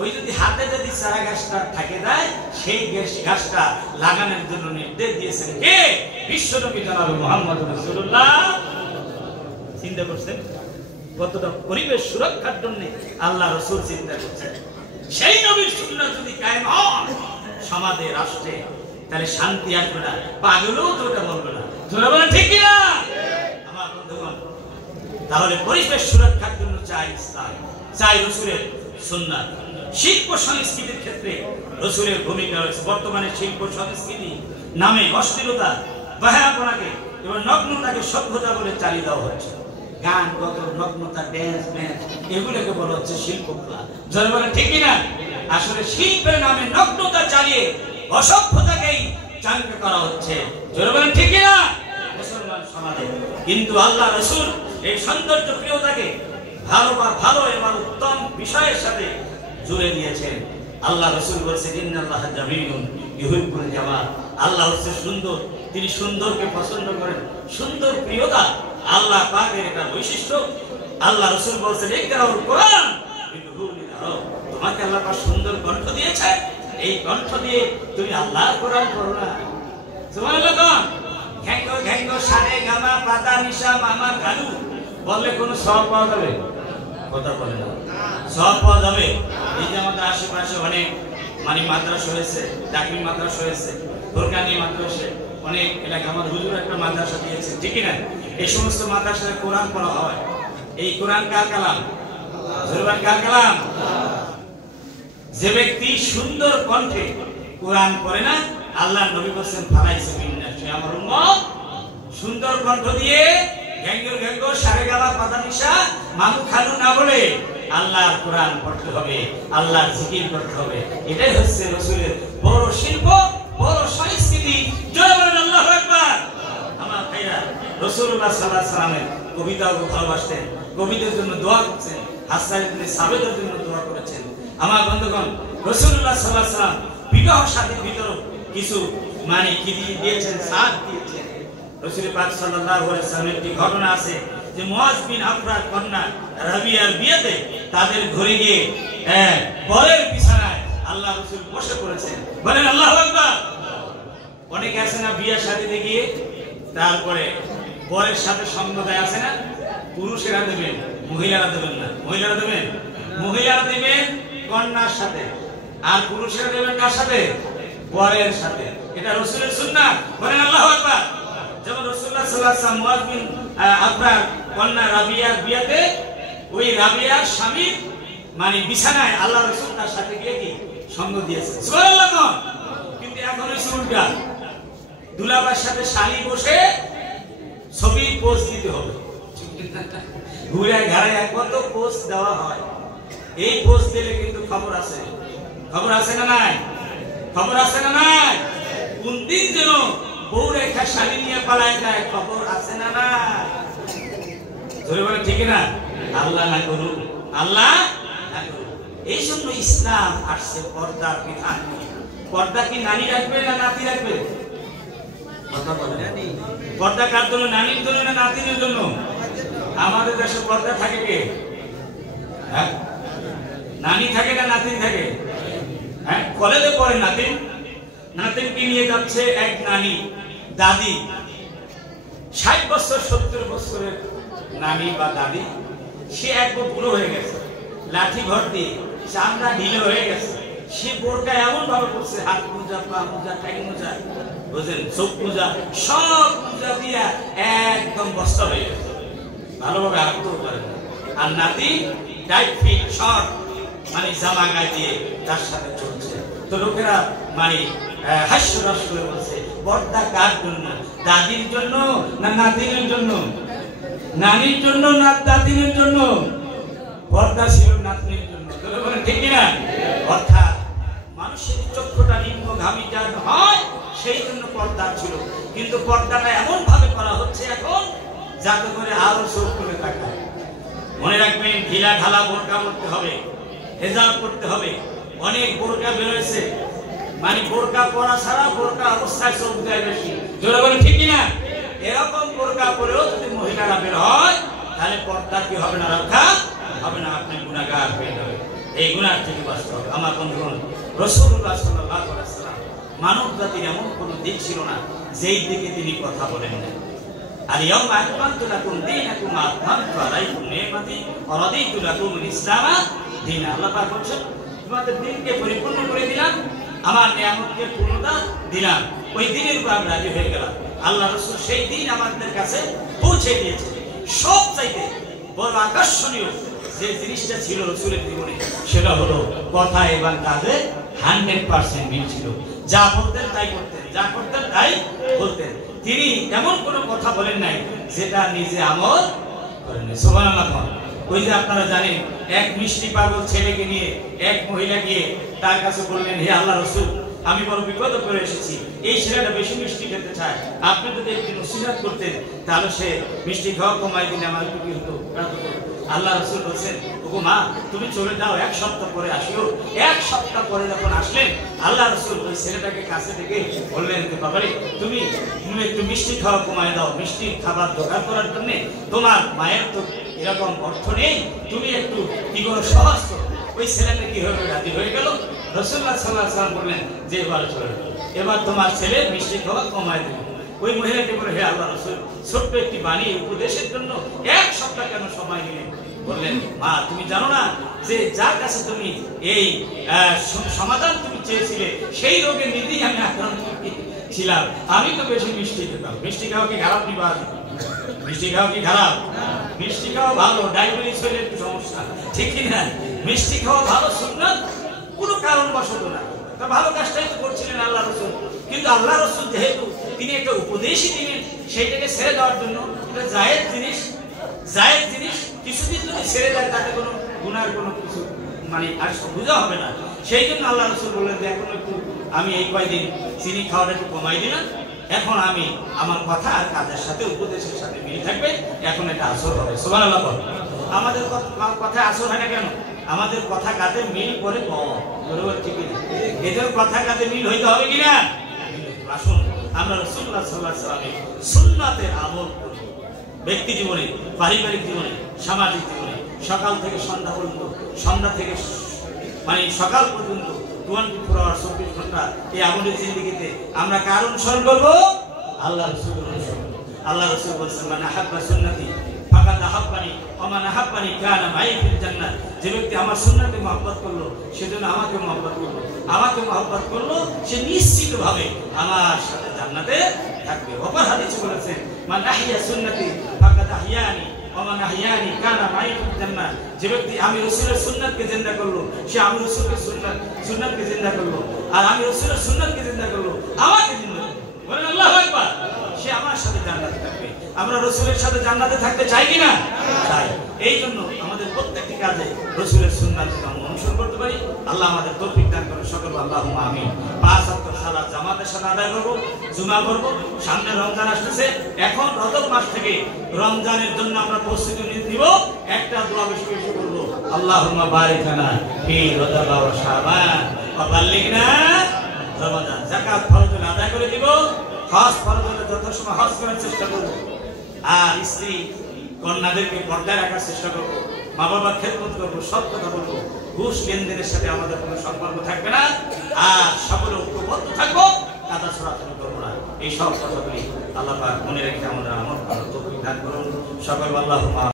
ওই যদি হাতে যদি চারা গাছটা থাকে দেয়, সেই গাছটা লাগানোর জন্য নির্দেশ দিয়েছেন কে? বিশ্বনবী জনাব মুহাম্মদ রাসূলুল্লাহ। চিন্তা করছেন কতটা পরিবেশ সুরক্ষার জন্য আল্লাহ রাসূল চিন্তা করছেন। সেই নবীর সুন্নাহ যদি কায়েম হয় সমাজে, রাষ্ট্রে, তাহলে শান্তি আসবে না। পাগলও তো ওটা বলবে না, জোরে বলেন ঠিক কি না? আমার বন্ধুগণ, তাহলে পরিবেশ সুরক্ষার জন্য চাই ইসলাম, চাই রাসূলের সুন্নাহ। শিল্প সংস্কৃতির ক্ষেত্রে রাসূলের ভূমিকা রয়েছে। বর্তমানে শিল্প সংস্কৃতি নামে অশ্লীলতা, বাহাপনাকে এবং নগ্নতাকে সভ্যতা বলে চালিয়ে দেওয়া হচ্ছে। গান, গজল, নগ্নতা, ড্যান্স ম্যাচ, এগুলোকে বলা হচ্ছে শিল্পকলা। যারা বলে ঠিক না, আসলে শিল্পের নামে নগ্নতা চালিয়ে অসভ্যতাকেই চাঙ্গা করা হচ্ছে। যারা বলে ঠিক না, মুসলমান সমাজে। কিন্তু আল্লাহ রাসূল এই সৌন্দর্য প্রিয়তাকে ভালো এবং উত্তম বিষয়ের সাথে জুড়ে দিয়েছেন। আল্লাহ রাসূল বলেছেন, ইন্নাল্লাহা জামিলুন ইউহিব্বুল জামাল। আল্লাহ হচ্ছে সুন্দর, তিনি সুন্দরকে পছন্দ করেন। সুন্দর প্রিয়তা আল্লাহ পাকের একটা বৈশিষ্ট্য। আল্লাহ রাসূল বলেছেন, ইকরাউল কোরআন বিদুহুনিল আরব। তোমাকে আল্লাহ পাক সুন্দর কণ্ঠ দিয়েছে, এই কণ্ঠ দিয়ে তুমি আল্লাহর কোরআন পড়ো না। সুবহানাল্লাহ। ঘ্যাঙ্গো ঘ্যাঙ্গো সারে গামা পাতা নিশা মামা গালু বললে কোনো সওয়াব পাওয়া যাবে? কথা বলে না, সওয়াব পাওয়া যাবে? এই যে আমাদের আশেপাশে অনেক মাদ্রাসা হয়েছে, চাকরি মাদ্রাসা হয়েছে, বোরকানি মাদ্রাসা, অনেক এলাকা আমাদের হুজুর একটা মাদ্রাসা দিয়েছে, ঠিক না? এই সমস্ত মাদ্রাসায় কোরআন পড়া হয়। এই কোরআন কার কালাম? জোরবান কার কালাম? যে ব্যক্তি সুন্দর কণ্ঠে কোরআন পড়ে না, আল্লাহ নবী বলেছেন ফালাইসা মিন্না, সে আমার উম্মত। সুন্দর কণ্ঠ দিয়ে ঘ্যাঙ্গর ঘ্যাঙ্গো সারে গালা পাতা নিশা মানু খানু না বলে আল্লাহর কোরআন পড়তে হবে, আল্লাহর জিকির করতে হবে। এটাই হচ্ছে রাসূলের বড় শিল্প, বড় সংস্কৃতি। জয় বলেন আল্লাহু আকবার। আমার ভাইরা, রাসূলুল্লাহ সাল্লাল্লাহু আলাইহি ওয়াসাল্লামের কবিতাও ভালোবাসতেন, কবিদের জন্য দোয়া করতেন, হাসান ইবনে সাবিতের জন্য দোয়া করেছেন। আমার বন্ধুগণ, রাসূলুল্লাহ সাল্লাল্লাহু আলাইহি ওয়াসাল্লাম বিবাহ শাদীর ভিতরে কিছু কি দিয়েছেন, সাথ দিয়েছেন। রাসূল পাক সাল্লাল্লাহু আলাইহি ওয়াসাল্লামের একটি ঘটনা আছে যে মুআজ বিন আফরার কন্যা রাবিয়ার বিয়েতে তাদের ঘরে গিয়ে বরের বিছানায় আল্লাহ রাসূল বসে পড়েছেন। বলেন আল্লাহু আকবার। অনেকে আছে না বিয়ে শাদীতে গিয়ে তারপরে বরের সাথে সঙ্গ দেয়, আছে না? পুরুষেরা দেবেন, মহিলারা দেবেন না। মহিলারা দেবেন, মহিলারা দেবেন কন্যার সাথে, আর পুরুষেরা দেবেন কার সাথে? বরের সাথে। এটা রাসূলের সুন্নাহ। বলেন আল্লাহু আকবার। যেমন রাসূলুল্লাহ সাল্লাল্লাহু আলাইহি ওয়াসাল্লাম মুআজ বিন আফরার কন্যা রাবিয়ার বিয়েতে ওই রাবিয়ার স্বামী বিছানায় আল্লাহ রাসূল তার সাথে গিয়ে কি সঙ্গ দিয়েছে। সুবহানাল্লাহ। কিন্তু এখন হইছে উল্টা, দুলাভাইয়ের সাথে শালি বসে ছবি পোস্ট দিতে হবে। ঘুরে ঘাড়ে কত পোস্ট দেওয়া হয়। এই পোস্ট দিলে কিন্তু খবর আছে, খবর আছে না নাই? খবর আছে না নাই? কোন দিন যেন বউ রেখা শালি নিয়ে পালায় যায়, খবর আছে না নাই? ধরে বলে ঠিক না? আল্লাহ না করুন, আল্লাহ না করুন। এই জন্য ইসলাম আসছে পর্দার বিধান নিয়ে। পর্দা কি নানি রাখবে না নাতি রাখবে? কথা বলে। পর্দা কার জন্য? নানির জন্য না নাতিনের জন্য? আমাদের দেশে পর্দা থাকে কে? হ্যাঁ, নানি থাকে না নাতিন থাকে? হ্যাঁ, কলেজে পড়ে নাতিন, নাতিনকে নিয়ে যাচ্ছে এক নানি, দাদি 60 বছর 70 বছরের নানি বা দাদি, সে একবার বুড়ো হয়ে গেছে, লাঠি ঘর দিয়ে চামড়া ঢিলে হয়ে গেছে। সে বোরকা এমন ভাবে করছে, হাত মোজা, পা মোজা, ঠ্যাং মোজা, বুঝলেন, চোখ মোজা, সব মোজা দিয়া একদম বস্তা হয়ে গেছে, ভালোভাবে হাঁটতেও পারে না। আর নাতি টাইট ফিট শর্ট জামা গায়ে দিয়ে তার সাথে চলছে। তো লোকেরা হাস্যরস করে বলছে, পর্দা কার জন্য? দাদির জন্য না নাতিনের জন্য? নানির জন্য না দাদিনের জন্য? পর্দা ছিল নাতনির জন্য। ঠিক না? অর্থাৎ মানুষের চক্ষুটা নিম্নগামী যার হয় সেই জন্য পর্দা ছিল। কিন্তু পর্দাটা এমন ভাবে করা হচ্ছে এখন যাতে করে আরো চোখ করে তাকায়। মনে রাখবেন, ঢিলা ঢালা বোরকা পড়তে হবে, হেজাব করতে হবে। অনেক বোরকা বেরোয়েছে, বোরকা পরা ছাড়া বোরকা অবস্থায় চোখ দেয় বেশি। জোরে বলেন ঠিক কিনা? এরকম বোরকা পরেও যদি মহিলারা বের হয় তাহলে পর্দা কি হবে না, রক্ষা হবে না, আপনি গুনাহগার হয়ে যাবেন। এই গুনাহ থেকে বাঁচতে হবে। আমার বন্ধুগণ, রাসূলুল্লাহ সাল্লাল্লাহু আলাইহি ওয়াসাল্লাম মানব জাতির এমন কোনো দিক ছিল না যেই দিকে তিনি কথা বলেন না। আল-ইয়াওমা আকমালতু লাকুম দীনাকুম ওয়া আতমামতু আলাইকুম নি'মাতি ওয়া রাদিতু লাকুমুল ইসলাম দীনা। আল্লাহ পাক বলেন, তোমাদের দিনকে পরিপূর্ণ করে দিলাম, আমার নিয়ামতকে পূর্ণতা দিলাম, ওই দিনের উপর আমি রাজি হয়ে গেলাম। আল্লাহ রাসূল সেই দিন আমাদের কাছে পৌঁছে দিয়েছে। সবচাইতে বড় আকর্ষণীয় যে জিনিসটা ছিল রাসূলের জীবনে সেটা হলো কথা এবং কাজে 100% মিল ছিল। যা বলতেন তাই করতেন, যা করতেন তাই বলতেন। তিনি এমন কোনো কথা বলেন নাই যেটা নিজে আমল করেন নাই। সুবহানাল্লাহ। ওই যে আপনারা জানেন, এক মিষ্টি পাগল ছেলেকে নিয়ে এক মহিলা গিয়ে তার কাছে বললেন, হে আল্লাহ রাসূল, আমি বড় বিপদে পড়ে এসেছি, এই ছেলেটা বেশি মিষ্টি খেতে চায়, আপনি যদি একটু নসিহত করতেন তাহলে সে মিষ্টি খাওয়া কমাই দিলে আমার একটু কি হতো। আল্লাহ রাসূল বলছেন, ওগো মা, তুমি চলে যাও, 1 সপ্তাহ পরে আসিও। 1 সপ্তাহ পরে যখন আসলেন, আল্লাহ রাসূল ওই ছেলেটাকে কাছে থেকে বললেন, বাবারে, তুমি একটু মিষ্টি খাওয়া কমায় দাও, মিষ্টি খাবার জোগাড় করার জন্য তোমার মায়ের তো এরকম অর্থ নেই, তুমি একটু কি করো, সহজ করো। ওই ছেলেটা কি হয়ে রাজি হয়ে গেল। রাসূলুল্লাহ সাল্লাল্লাহু আলাইহি ওয়াসাল্লাম বললেন যে এবার চলে, এবার তোমার ছেলে মিষ্টি খাওয়া কমায় দেবে। ওই মহিলাকে বলে, হে আল্লাহ রাসূল, ছোট্ট একটি বাণী উপদেশের জন্য 1 সপ্তাহ কেন সময় নিলেন? বললেন, মা, তুমি জানো না যে যার কাছে তুমি এই সমাধান তুমি চেয়েছিলে সেই রোগে নিজেই আমি আক্রান্ত ছিলাম। আমি তো বেশি মিষ্টি খেতাম। মিষ্টি খাওয়া কি খারাপ? মিষ্টি খাওয়া কি খারাপ? মিষ্টি খাওয়া ভালো, ডায়াবেটিস হলে একটু সমস্যা, ঠিক কি না? মিষ্টি খাওয়া ভালো, সুন্নাত, কোনো কারণবশত না। তা ভালো কাজটাই তো করছিলেন আল্লাহ রাসূল। কিন্তু আল্লাহ রাসূল যেহেতু তিনি একটা উপদেশই দিলেন, সেইটাকে ছেড়ে দেওয়ার জন্য, এটা জায়েজ জিনিস, জায়েজ জিনিস কিছুদিন যদি ছেড়ে দেয় তাতে কোনো গুনার কোনো কিছু মানে আর বোঝা হবে না। সেই জন্য আল্লাহ রাসূল বললেন যে এখন একটু আমি এই কয়দিন চিনি খাওয়াটা একটু কমাই দিলাম, এখন আমি আমার কথা আর কাজের সাথে উপদেশের সাথে মিল থাকবে, এখন এটা আসর হবে। সুবহানাল্লাহ। আমাদের কথা আসর হয় না কেন? আমাদের কথা কাজে মিল করে কম, বরাবর ঠিক না? এদের কথা কাজে মিল হইতে হবে কিনা? আসুন আমরা রাসূলুল্লাহ সাল্লাল্লাহু আলাইহি ওয়াসাল্লামের সুন্নাতের আমল করি, ব্যক্তি জীবনে, পারিবারিক জীবনে, সামাজিক জীবনে, সকাল থেকে সন্ধ্যা পর্যন্ত, সন্ধ্যা থেকে মানে সকাল পর্যন্ত 24 আওয়ার 24 ঘন্টা এই আমলের জিন্দেগিতে আমরা কার অনুসরণ করব? আল্লাহ রাসূলের অনুসরণ। আল্লাহ রাসূল বলেছেন, মান আহাব্বা সুন্নতি ফাকাদ আহাব্বানি ওয়া মান আহাব্বানি কানা মাই ফিল জান্নাহ। যে ব্যক্তি আমার সুন্নাতকে মহব্বত করলো সেজন্য আমাকে মহব্বত করলো, আমাকে মহব্বত করলো সে নিশ্চিতভাবে আমার সাথে জান্নাতে থাকবে। অপর হাদিসে বলেছেন, মান আহইয়া সুন্নতি ফাকাদ আহইয়ানি ওয়া মান আহইয়ানি কানা মাই ফিল জান্নাহ। যে ব্যক্তি আমি রাসূলের সুন্নাতকে জিন্দা করলো সে আমি রাসূলের সুন্নাতকে জিন্দা করলো, আর আমি রাসূলের সুন্নাতকে জিন্দা করলো আমাকে জিন্দা করলো। বলেন আল্লাহু আকবার। সে আমার সাথে জান্নাতে থাকবে। আমরা রাসূলের সাথে জান্নাতে থাকতে চাই কি না? চাই। এই জন্য আমাদের প্রত্যেকটি কাজে রাসূলের সুন্নাতকে আমরা অনুসরণ করতে পারি। আল্লাহ আমাদের তৌফিক দান করুন, সকল আল্লাহুম্মা আমিন। 5 ওয়াক্ত সালাত জামাতের সাথে আদায় করব, জুমা করব। সামনে রমজান আসতেছে, এখন রজব মাস থেকে রমজানের জন্য আমরা প্রস্তুতি নিব। একটা দোয়া বেশি বেশি করব, আল্লাহুম্মা বারিক লানা ফি রজব ওয়া শাবান ওয়া বাল্লিগনা রমাদান। যাকাত ফরজ আদায় করে দিব, হজ ফরজ হলে যথাসময় হজ করার চেষ্টা করব, আর স্ত্রী কন্যাদেরকে পর্দায় রাখার চেষ্টা করবো, মা বাবার খেদমত করবো, সৎ কথা বলবো। ঘুষ লেনদেনের সাথে আমাদের কোনো সম্পর্ক থাকবে না, আর সকলে ঐক্যবদ্ধ থাকবো, কাদা ছড়াছড়ি করবো না। এই সব কথাগুলি আল্লাহ পাক মনে রেখে আমাদের আমল করার তৌফিক দান করুন। সকল আল্লাহুম্মা